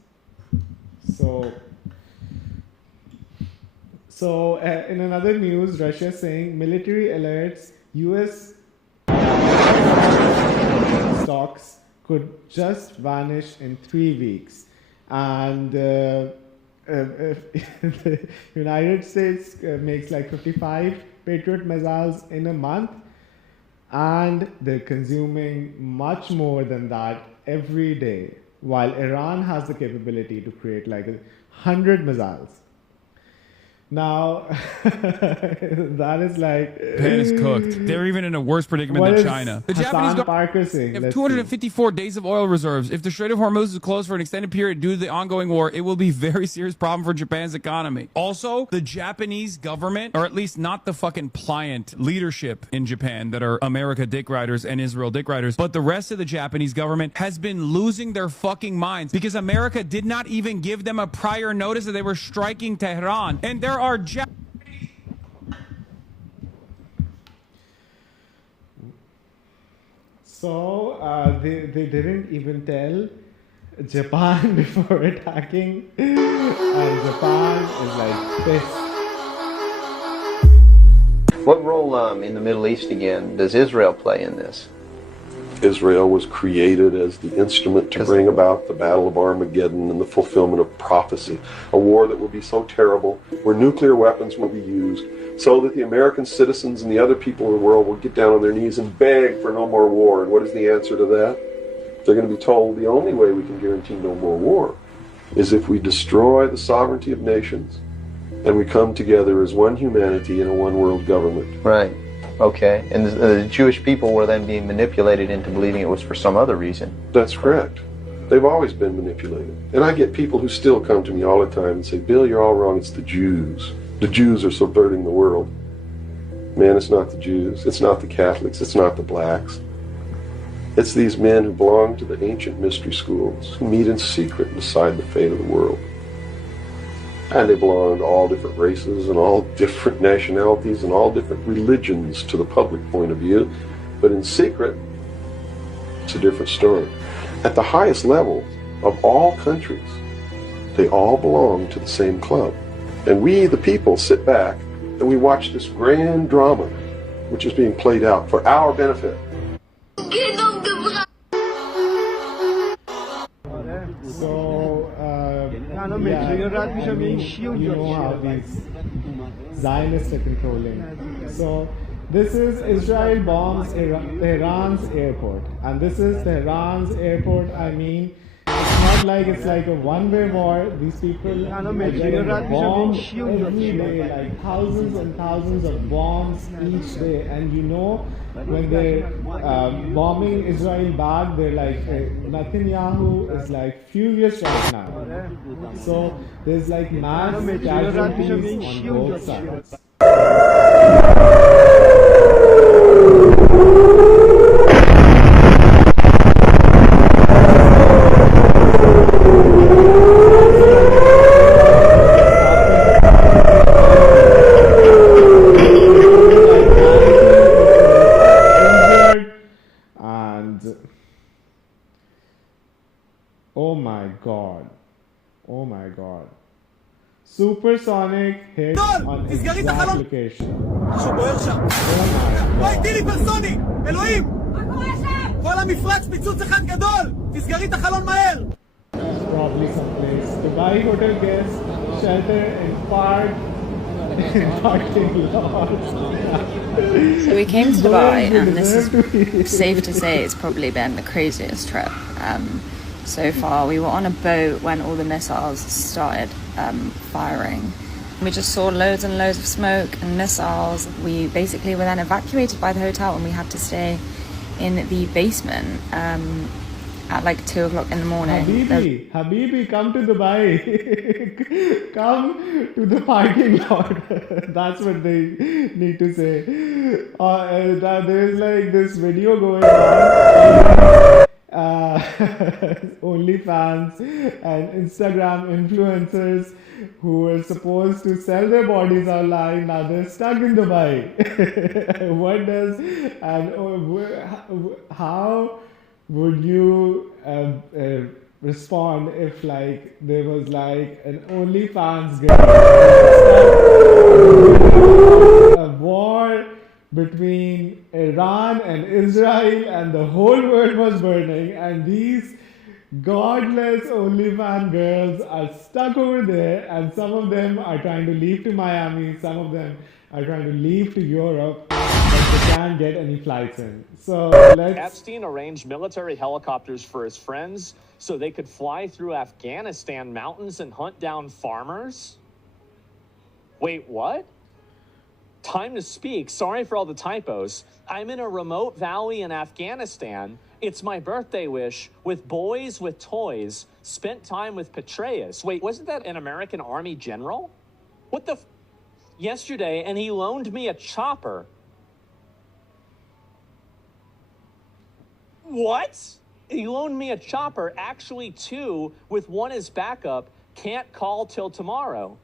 So in another news, Russia saying military alerts US stocks could just vanish in 3 weeks. And the United States makes like 55 Patriot missiles in a month, and they're consuming much more than that every day, while Iran has the capability to create like 100 missiles. Now, that is like... Japan is cooked. They're even in a worse predicament than China. The Japanese government have 254 days of oil reserves. If the Strait of Hormuz is closed for an extended period due to the ongoing war, it will be a very serious problem for Japan's economy. Also, the Japanese government, or at least not the fucking pliant leadership in Japan that are America dick riders and Israel dick riders, but the rest of the Japanese government has been losing their fucking minds because America did not even give them a prior notice that they were striking Tehran. And there are So they didn't even tell Japan before attacking, and Japan is like pissed. What role in the Middle East again does Israel play in this? Israel was created as the instrument to bring about the Battle of Armageddon and the fulfillment of prophecy, a war that will be so terrible, where nuclear weapons will be used, so that the American citizens and the other people in the world will get down on their knees and beg for no more war. And what is the answer to that? They're going to be told the only way we can guarantee no more war is if we destroy the sovereignty of nations and we come together as one humanity in a one world government. Right. Okay, and the Jewish people were then being manipulated into believing it was for some other reason. That's correct. They've always been manipulated. And I get people who still come to me all the time and say, Bill, you're all wrong. It's the Jews. The Jews are subverting the world. Man, it's not the Jews. It's not the Catholics. It's not the blacks. It's these men who belong to the ancient mystery schools, who meet in secret and decide the fate of the world. And they belong to all different races and all different nationalities and all different religions to the public point of view. But in secret, it's a different story. At the highest level of all countries, they all belong to the same club. And we, the people, sit back and we watch this grand drama, which is being played out for our benefit. So, you know how these Zionists are controlling. So, this is Israel bombs Tehran's airport. And this is Tehran's airport, I mean, it's not like it's like a one-way war. These people are getting bombed every day, like thousands and thousands of bombs each day. And you know, when they're bombing Israel back, they're like, Netanyahu is like furious right now. So there's like mass casualties on both sides. Oh my god. Supersonic hit on exact location. וואי, טילי פרסוני! אלוהים! מה קורה שם? כל המפרץ פיצוץ אחד גדול! תסגרי את החלון מהר! Probably someplace. Dubai hotel guests shelter in parking lots. So we came to Dubai, and this is safe to say it's probably been the craziest trip. So far, we were on a boat when all the missiles started firing. We just saw loads and loads of smoke and missiles. We basically were then evacuated by the hotel, and we had to stay in the basement at like 2 o'clock in the morning. Habibi, come to Dubai. Come to the parking lot. That's what they need to say. There's like this video going on. OnlyFans and Instagram influencers who were supposed to sell their bodies online, now they're stuck in Dubai. What does and how would you respond if like there was like an OnlyFans girl a war between Iran and Israel, and the whole world was burning, and these godless OnlyFans girls are stuck over there, and some of them are trying to leave to Miami, some of them are trying to leave to Europe, but they can't get any flights in. So Epstein arranged military helicopters for his friends so they could fly through Afghanistan mountains and hunt down farmers? Wait, what? Time to speak. Sorry for all the typos. I'm in a remote valley in Afghanistan. It's my birthday wish with boys with toys. Spent time with Petraeus. Wait, wasn't that an American Army general? What the yesterday, and he loaned me a chopper. What? He loaned me a chopper, actually 2, with 1 as backup. Can't call till tomorrow.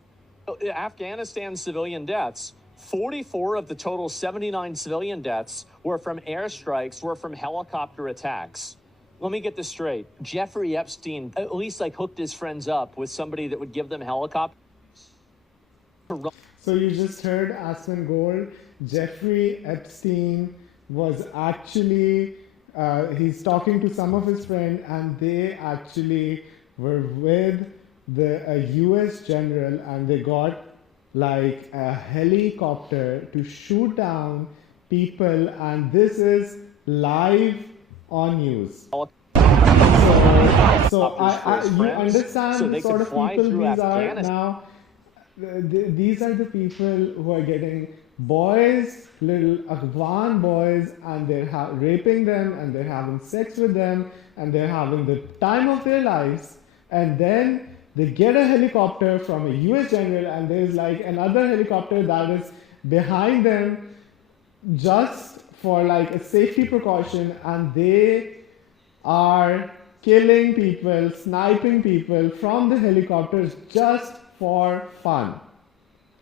Afghanistan civilian deaths. 44 of the total 79 civilian deaths were from airstrikes, were from helicopter attacks. Let me get this straight. Jeffrey Epstein at least like hooked his friends up with somebody that would give them helicopters. So you just heard Aspen Gold. Jeffrey Epstein was actually, he's talking to some of his friends, and they actually were with a US general, and they got like a helicopter to shoot down people, and this is live on news. So you understand the sort of people these are now. These are the people who are getting boys, little Afghan boys, and they're raping them, and they're having sex with them, and they're having the time of their lives. And then they get a helicopter from a US general, and there's like another helicopter that is behind them just for like a safety precaution, and they are killing people, sniping people from the helicopters just for fun.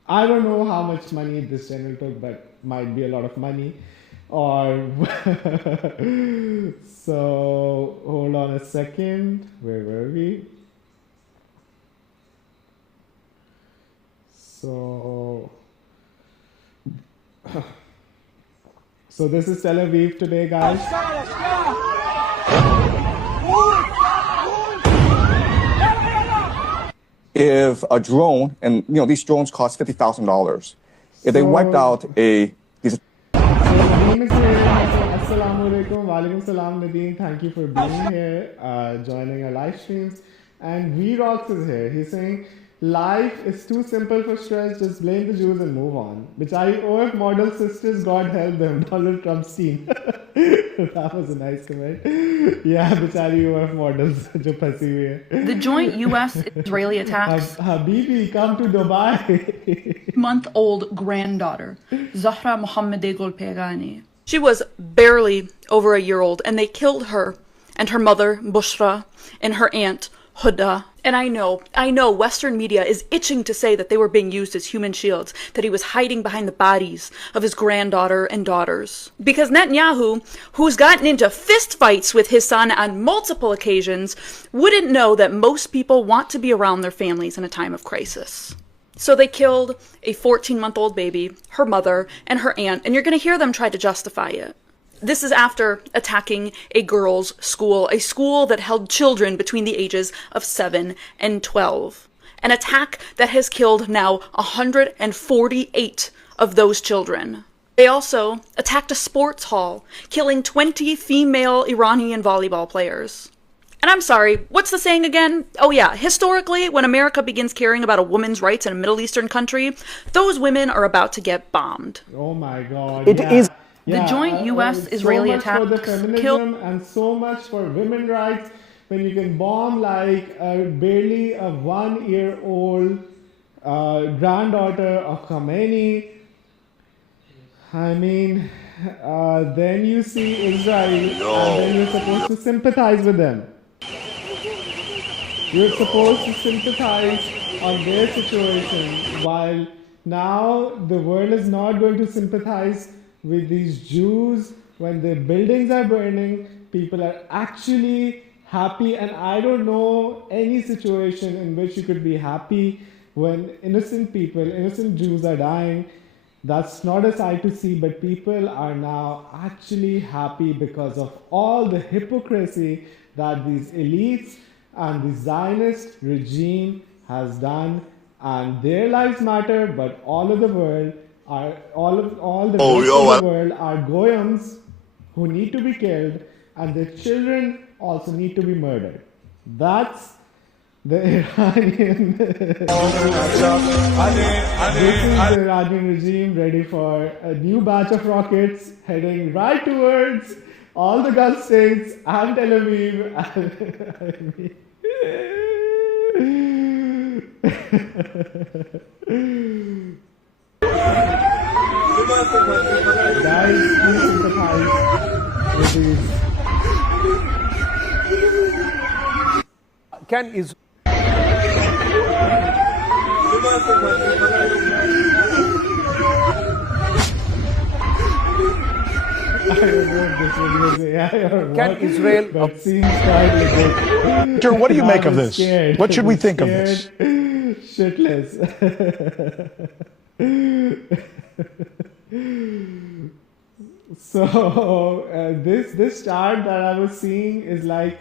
I don't know how much money this general took, but might be a lot of money. Or so hold on a second. Where were we? So this is Tel Aviv today, guys. If a drone, and these drones cost $50,000, if they wiped out Assalamu alaikum, walaikum salam, Nadine. Thank you for being here, joining our live streams. And V-Rox is here. He's saying, life is too simple for stress, just blame the Jews and move on. Bichari OF model sisters, God help them, Donald Trump's team. That was a nice comment. Yeah, Bichari OF models, jo phasi hui hai. The joint U.S.-Israeli attacks. Habibi, come to Dubai. Month-old granddaughter, Zahra Mohammadi Golpegani. She was barely over a year old, and they killed her and her mother, Bushra, and her aunt, Huda. And I know Western media is itching to say that they were being used as human shields, that he was hiding behind the bodies of his granddaughter and daughters. Because Netanyahu, who's gotten into fistfights with his son on multiple occasions, wouldn't know that most people want to be around their families in a time of crisis. So they killed a 14-month-old baby, her mother, and her aunt, and you're going to hear them try to justify it. This is after attacking a girls' school, a school that held children between the ages of 7 and 12. An attack that has killed now 148 of those children. They also attacked a sports hall, killing 20 female Iranian volleyball players. And I'm sorry, what's the saying again? Oh yeah, historically, when America begins caring about a woman's rights in a Middle Eastern country, those women are about to get bombed. Oh my God. It is. Yeah, the joint U.S.-Israeli attacks for the feminism killed, and so much for women rights. When you can bomb like barely a 1-year-old granddaughter of Khomeini, I mean, then you see Israel, and then you're supposed to sympathize with them. You're supposed to sympathize on their situation, while now the world is not going to sympathize with these Jews. When their buildings are burning, people are actually happy, and I don't know any situation in which you could be happy when innocent people, innocent Jews are dying. That's not a sight to see, but people are now actually happy because of all the hypocrisy that these elites and the Zionist regime has done, and their lives matter, but all of the world are all the rest of the world are goyams who need to be killed, and their children also need to be murdered. That's the Iranian. This is the Iranian regime ready for a new batch of rockets heading right towards all the Gulf states and Tel Aviv. Guys, please sympathize with these. Can is Can Israel? That seems quite legit. What do you make of this? What should we think of this? Shitless. So this chart that I was seeing is like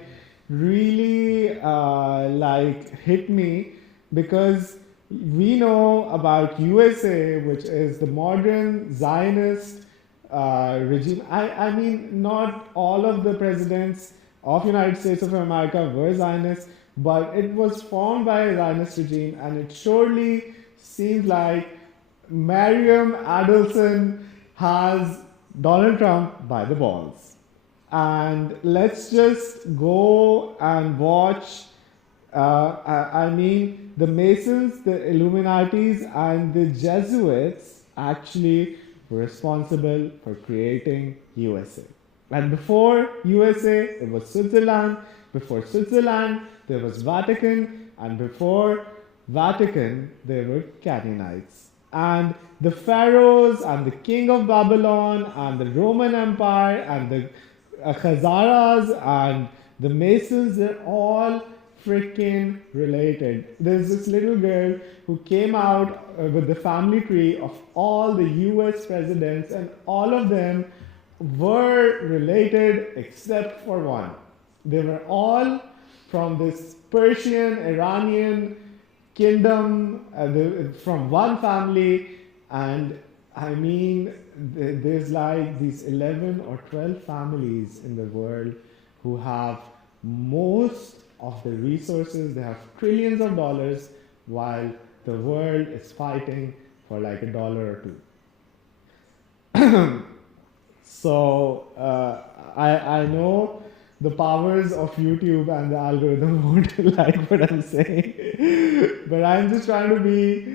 really like hit me, because we know about USA, which is the modern Zionist regime. I mean, not all of the presidents of United States of America were Zionists, but it was formed by a Zionist regime, and it surely seems like Mariam Adelson has Donald Trump by the balls. And let's just go and watch. The Masons, the Illuminatis, and the Jesuits actually were responsible for creating USA. And before USA, it was Switzerland. Before Switzerland, there was Vatican. And before Vatican, there were Canaanites. And the pharaohs and the king of Babylon and the Roman Empire and the Khazaras and the Masons, they're all freaking related. There's this little girl who came out with the family tree of all the US presidents, and all of them were related except for one. They were all from this Persian, Iranian kingdom, from one family. And I mean, there's like these 11 or 12 families in the world who have most of the resources. They have trillions of dollars, while the world is fighting for like $1 or $2. So I know the powers of YouTube and the algorithm won't like what I'm saying, but I'm just trying to be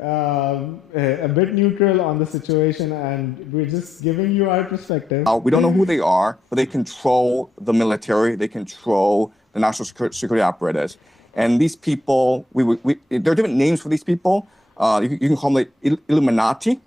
a bit neutral on the situation, and we're just giving you our perspective. We don't know who they are, but they control the military, they control the national security apparatus. And these people, there are different names for these people. You can call them the Illuminati.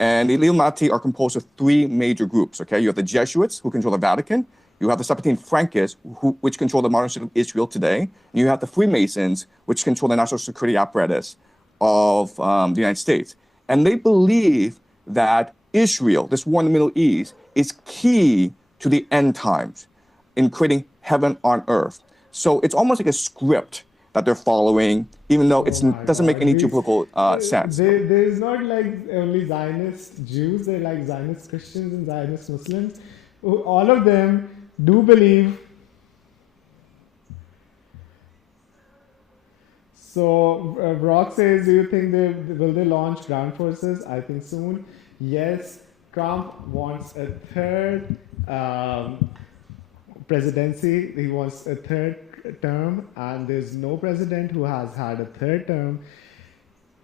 And the Illuminati are composed of three major groups, okay? You have the Jesuits, who control the Vatican. You have the Sephardim Frankists, which control the modern state of Israel today. And you have the Freemasons, which control the national security apparatus of the United States. And they believe that Israel, this war in the Middle East, is key to the end times in creating heaven on earth. So it's almost like a script that they're following, even though it doesn't make any geopolitical sense. There's not like only Zionist Jews, they're like Zionist Christians and Zionist Muslims. All of them do believe. So Brock says, do you think will they launch ground forces? I think soon. Yes, Trump wants a third presidency. He wants a third term, and there's no president who has had a third term.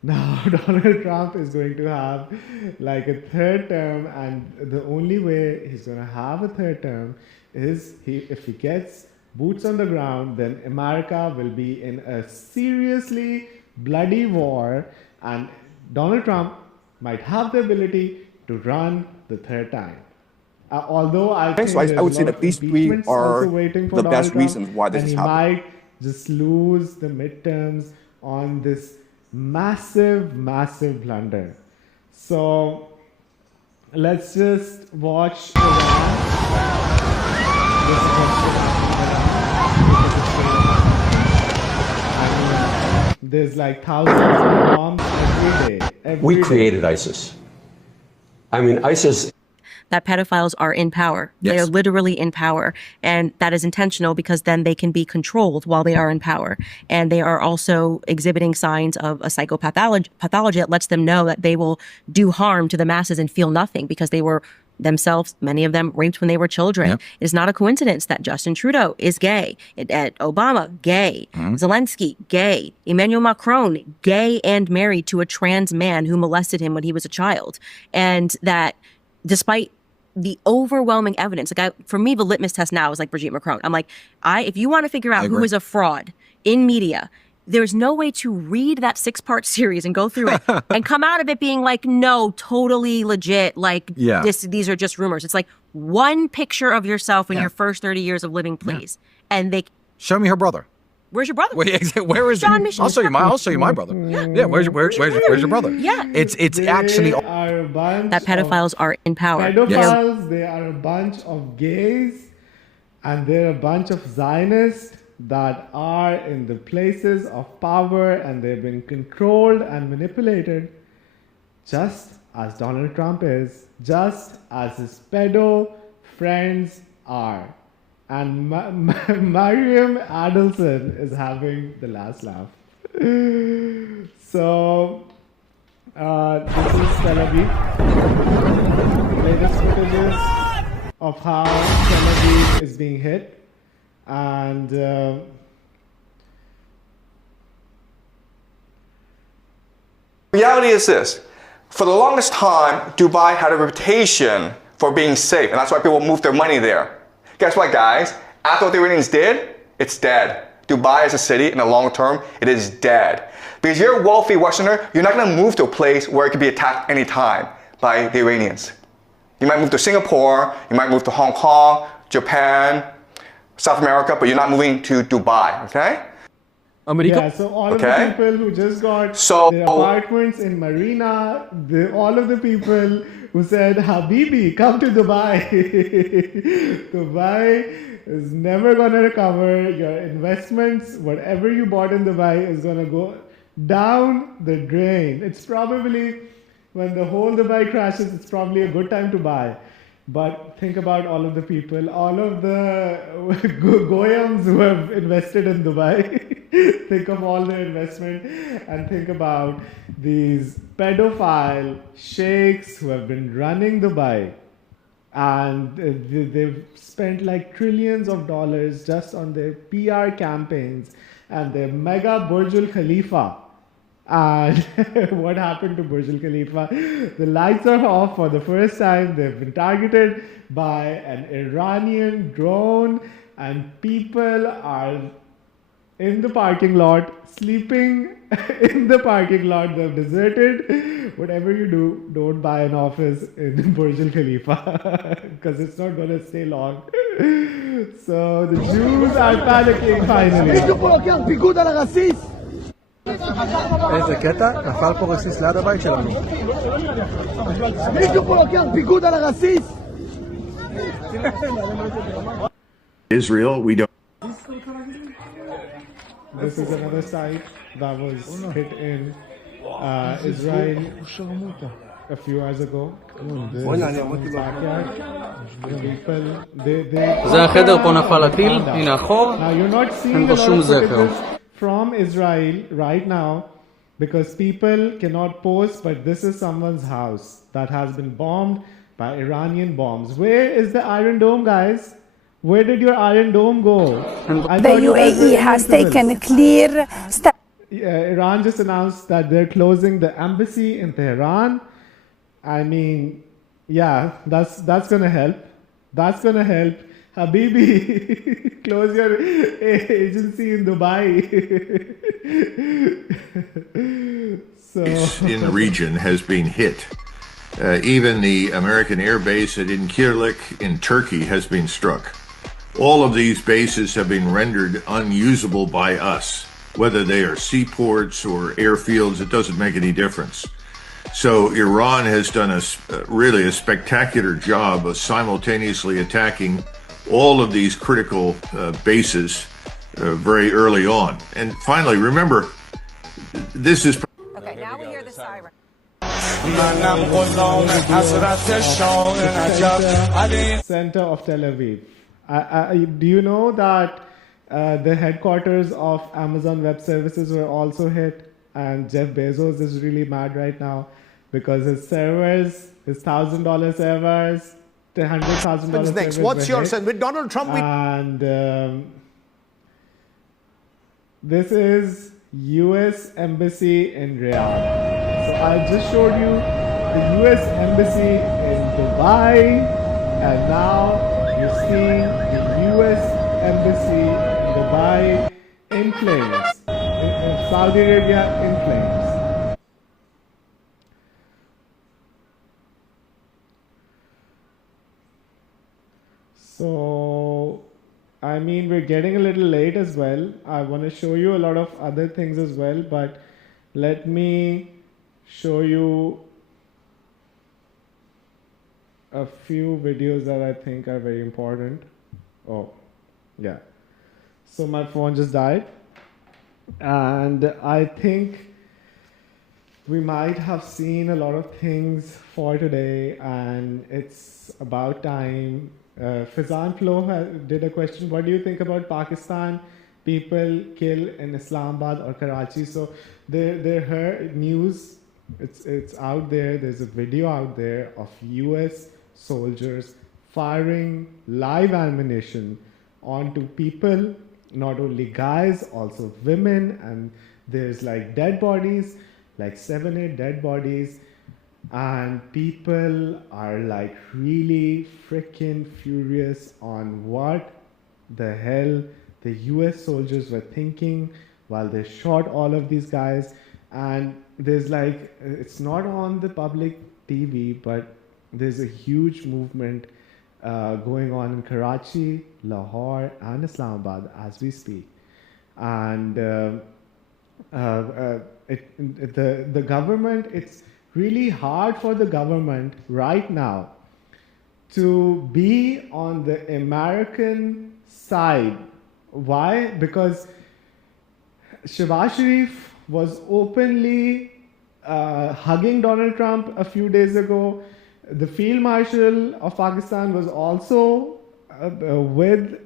Now Donald Trump is going to have like a third term, and the only way he's going to have a third term is if he gets boots on the ground, then America will be in a seriously bloody war, and Donald Trump might have the ability to run the third time. Although I think I would say that these three are the best reasons why this is happening. He might just lose the midterms on this massive, massive blunder. So let's just watch there's like thousands of bombs every day. We created ISIS. I mean, ISIS. That pedophiles are in power. Yes. They are literally in power. And that is intentional because then they can be controlled while they are in power. And they are also exhibiting signs of a psychopathology that lets them know that they will do harm to the masses and feel nothing because they were themselves, many of them, raped when they were children. Yep. It is not a coincidence that Justin Trudeau is gay. Obama, gay. Zelensky, gay. Emmanuel Macron, gay and married to a trans man who molested him when he was a child. And that despite the overwhelming evidence, for me, the litmus test now is like Brigitte Macron. I'm like, if you want to figure out who is a fraud in media, there's no way to read that 6-part series and go through it and come out of it being like, no, totally legit. Like these are just rumors. It's like one picture of yourself in your first 30 years of living, please. And they show me her brother. Where's your brother? Wait, where is John I'll show you my brother. Yeah, where's your brother? Yeah. It's actually that pedophiles are in power. Pedophiles, they are a bunch of gays, and they're a bunch of Zionists that are in the places of power, and they've been controlled and manipulated, just as Donald Trump is, just as his pedo friends are. And Mariam Adelson is having the last laugh. So This is Tel Aviv. Latest footages of how Tel Aviv is being hit. And reality is this. For the longest time, Dubai had a reputation for being safe, and that's why people moved their money there. Guess what, guys? After what the Iranians did, it's dead. Dubai as a city, in the long term, it is dead. Because you're a wealthy Westerner, you're not going to move to a place where it could be attacked anytime by the Iranians. You might move to Singapore, you might move to Hong Kong, Japan, South America, but you're not moving to Dubai, okay? Yeah, so all of the people who just got their apartments in Marina, all of the people who said, Habibi, come to Dubai. Dubai is never going to recover. Your investments, whatever you bought in Dubai, is going to go down the drain. It's probably, when the whole Dubai crashes, it's probably a good time to buy. But think about all of the people, all of the Goyams who have invested in Dubai. Think of all their investment and think about these pedophile sheikhs who have been running Dubai. And they've spent like trillions of dollars just on their PR campaigns and their mega Burj Al Khalifa. And what happened to Burj Al Khalifa? The lights are off for the first time. They've been targeted by an Iranian drone, and people are in the parking lot, sleeping in the parking lot. They're deserted. Whatever you do, don't buy an office in Burj Al Khalifa because it's not going to stay long. So the Jews are panicking finally. איזה קטע? נפל פה רסיס ליד הבית שלנו. מישהו פה לוקח פיקוד על הרסיס! Israel, we don't. This is another site that was hit in Israel a few hours ago. זה החדר פה נפל הטיל, הנה החור, אין פה שום זכר. From Israel right now, because people cannot post, but this is someone's house that has been bombed by Iranian bombs. Where is the Iron Dome, guys? Where did your Iron Dome go? The UAE has taken clear steps. Iran just announced that they're closing the embassy in Tehran. I mean, yeah, that's gonna help. That's gonna help. Habibi, close your agency in Dubai. In the region has been hit. Even the American air base at Incirlik in Turkey has been struck. All of these bases have been rendered unusable by us. Whether they are seaports or airfields, it doesn't make any difference. So Iran has done really a spectacular job of simultaneously attacking all of these critical bases very early on. And finally, remember, this is... Okay, now we hear the siren. Center of Tel Aviv. Do you know that the headquarters of Amazon Web Services were also hit? And Jeff Bezos is really mad right now because his servers, his $1,000 servers, $100,000 next. What's your sense with Donald Trump? And this is U.S. Embassy in Riyadh. So I just showed you the U.S. Embassy in Dubai, and now you're seeing the U.S. Embassy in Dubai in flames, in Saudi Arabia in flames. So, I mean, we're getting a little late as well. I want to show you a lot of other things as well, but let me show you a few videos that I think are very important. Oh, yeah. So my phone just died. And I think we might have seen a lot of things for today, and it's about time. Fizan Flo did a question. What do you think about Pakistan people killed in Islamabad or Karachi? So there are news It's out there. There's a video out there of US soldiers firing live ammunition onto people, not only guys, also women, and there's like dead bodies, like 7-8 dead bodies, and people are like really freaking furious on what the hell the US soldiers were thinking while they shot all of these guys. And there's like, it's not on the public TV, but there's a huge movement going on in Karachi, Lahore, and Islamabad as we speak. And the government, it's really hard for the government right now to be on the American side. Why? Because Shehbaz Sharif was openly hugging Donald Trump a few days ago. The Field Marshal of Pakistan was also with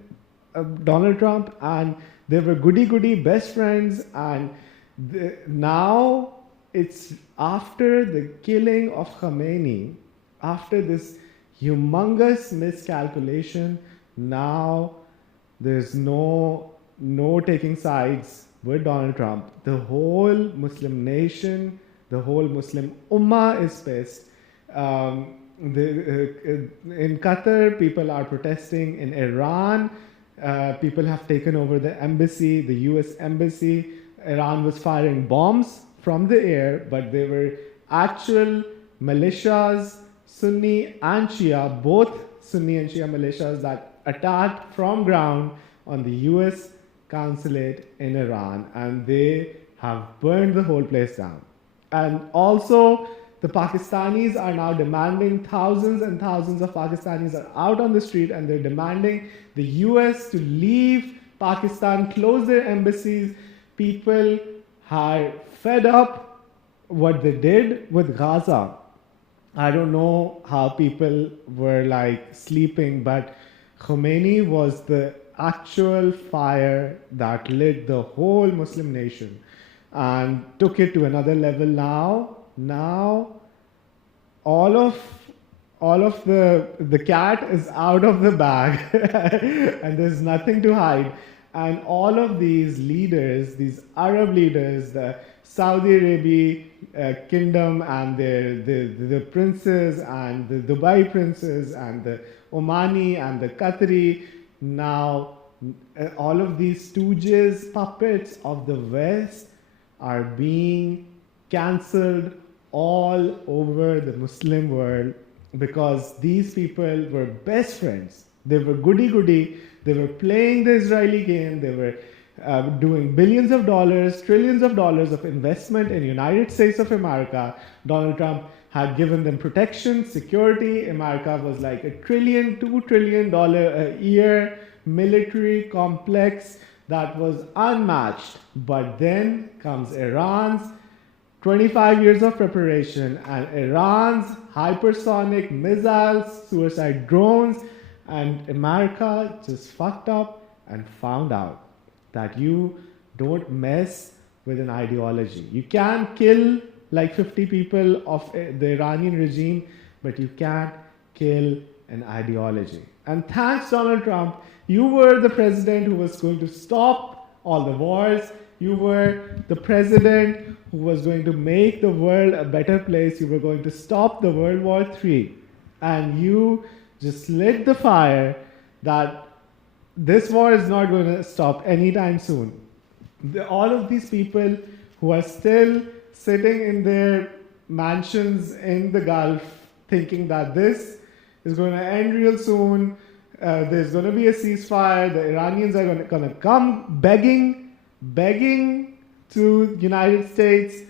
Donald Trump, and they were goody-goody best friends. And now it's after the killing of Khomeini, after this humongous miscalculation, now there's no taking sides with Donald Trump. The whole Muslim nation, the whole Muslim Ummah is pissed. In Qatar, people are protesting. In Iran, people have taken over the embassy, the US embassy. Iran was firing bombs from the air, but they were actual militias, Sunni and Shia, both Sunni and Shia militias that attacked from ground on the US consulate in Iran, and they have burned the whole place down. And also, the Pakistanis are now demanding, thousands and thousands of Pakistanis are out on the street, and they're demanding the US to leave Pakistan, close their embassies. People are fed up what they did with Gaza. I don't know how people were like sleeping, but Khomeini was the actual fire that lit the whole Muslim nation and took it to another level. Now all of the cat is out of the bag and there's nothing to hide. And all of these leaders, these Arab leaders, the Saudi Arabia kingdom and the princes and the Dubai princes and the Omani and the Qatari, now all of these stooges, puppets of the West are being cancelled all over the Muslim world because these people were best friends. They were goody-goody. They were playing the Israeli game. They were doing billions of dollars, trillions of dollars of investment in the United States of America. Donald Trump had given them protection, security. America was like $1 trillion, $2 trillion a year military complex that was unmatched. But then comes Iran's 25 years of preparation and Iran's hypersonic missiles, suicide drones, and America just fucked up and found out that you don't mess with an ideology. You can kill like 50 people of the Iranian regime, but you can't kill an ideology. And thanks, Donald Trump, you were the president who was going to stop all the wars. You were the president who was going to make the world a better place. You were going to stop the World War III. And you just lit the fire that this war is not going to stop anytime soon. All of these people who are still sitting in their mansions in the Gulf thinking that this is going to end real soon, there's going to be a ceasefire, the Iranians are going to come begging to the United States,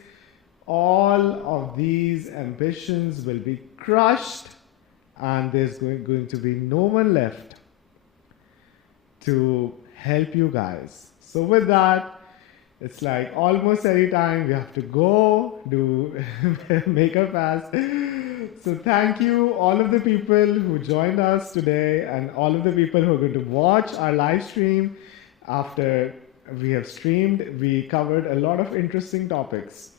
all of these ambitions will be crushed and there's going to be no one left to help you guys. So with that, it's like almost any time we have to go do make a fast. So thank you all of the people who joined us today and all of the people who are going to watch our live stream after we have streamed. We covered a lot of interesting topics.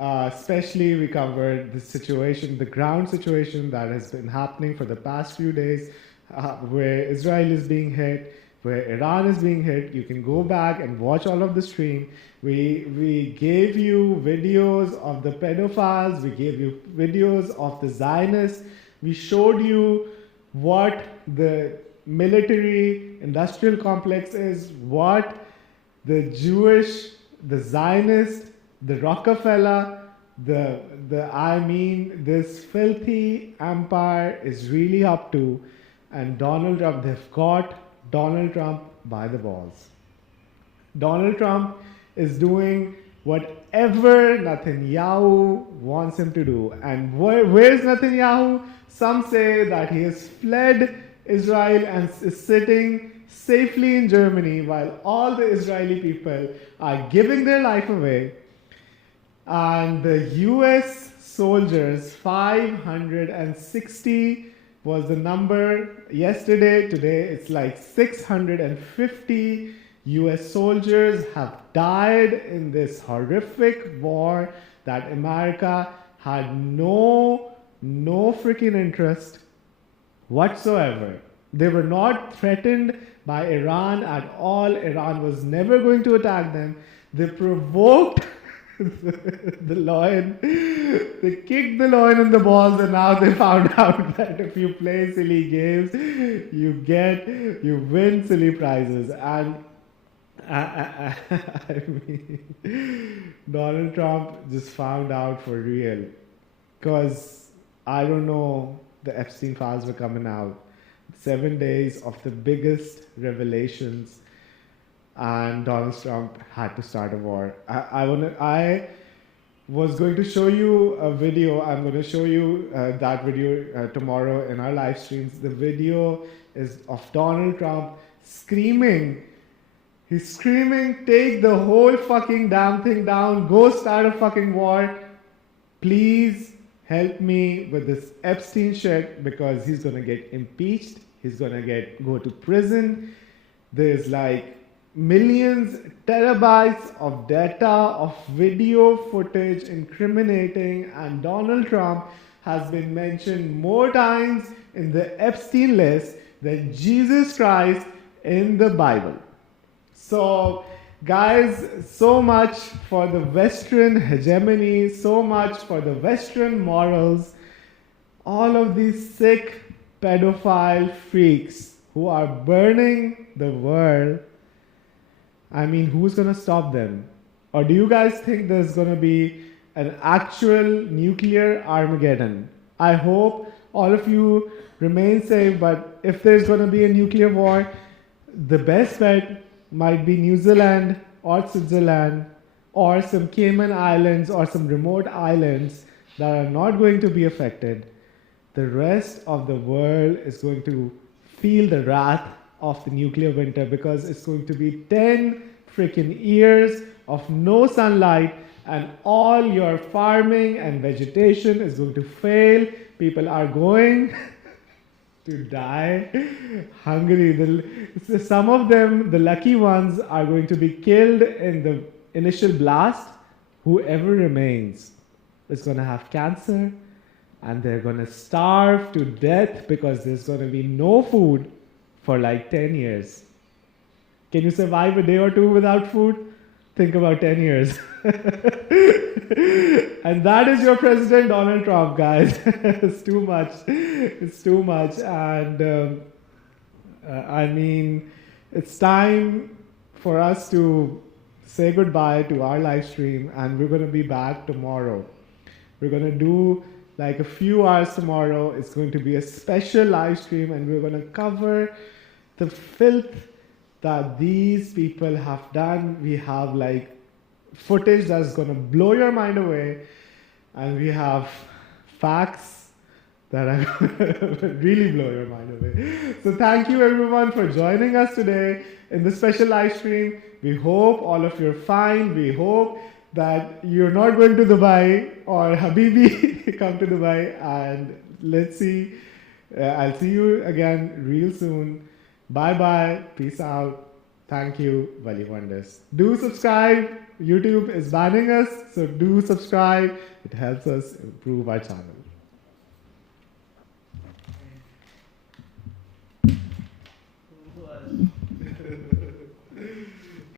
Especially we covered the situation, the ground situation that has been happening for the past few days, where Israel is being hit, where Iran is being hit. You can go back and watch all of the stream. We gave you videos of the pedophiles. We gave you videos of the Zionists. We showed you what the military industrial complex is, what the Jewish, the Zionist, the Rockefeller, this filthy empire is really up to. And Donald Trump, they've got Donald Trump by the balls. Donald Trump is doing whatever Netanyahu wants him to do. And where's Netanyahu? Some say that he has fled Israel and is sitting safely in Germany while all the Israeli people are giving their life away. And the US soldiers, 560 was the number yesterday. Today it's like 650 US soldiers have died in this horrific war that America had no freaking interest whatsoever. They were not threatened by Iran at all. Iran was never going to attack them. They provoked the lion. They kicked the lion in the balls, and now they found out that if you play silly games, you win silly prizes. And I mean, Donald Trump just found out for real. Because, I don't know, the Epstein files were coming out. 7 days of the biggest revelations, and Donald Trump had to start a war. I was going to show you a video. I'm going to show you that video tomorrow in our live streams. The video is of Donald Trump screaming. He's screaming, take the whole fucking damn thing down. Go start a fucking war. Please help me with this Epstein shit, because he's going to get impeached. He's going to go to prison. There's like millions, terabytes of data, of video footage incriminating, and Donald Trump has been mentioned more times in the Epstein list than Jesus Christ in the Bible. So, guys, so much for the Western hegemony, so much for the Western morals. All of these sick pedophile freaks who are burning the world. I mean, who's going to stop them? Or do you guys think there's going to be an actual nuclear Armageddon? I hope all of you remain safe, but if there's going to be a nuclear war, the best bet might be New Zealand or Switzerland or some Cayman Islands or some remote islands that are not going to be affected. The rest of the world is going to feel the wrath of the nuclear winter, because it's going to be 10 freaking years of no sunlight, and all your farming and vegetation is going to fail. People are going to die hungry. Some of them, the lucky ones, are going to be killed in the initial blast. Whoever remains is going to have cancer, and they're going to starve to death because there's going to be no food for like 10 years. Can you survive a day or two without food? Think about 10 years. And that is your President Donald Trump, guys. It's too much. It's too much. And I mean, it's time for us to say goodbye to our live stream, and we're going to be back tomorrow. We're going to do like a few hours tomorrow. It's going to be a special live stream, and we're going to cover the filth that these people have done. We have like footage that's going to blow your mind away, and we have facts that are going to really blow your mind away. So thank you everyone for joining us today in the special live stream. We hope all of you are fine. We hope that you're not going to Dubai or Habibi come to Dubai, and let's see. I'll see you again real soon. Bye bye. Peace out. Thank you, Wali Wonders. Do subscribe. YouTube is banning us, so do subscribe. It helps us improve our channel.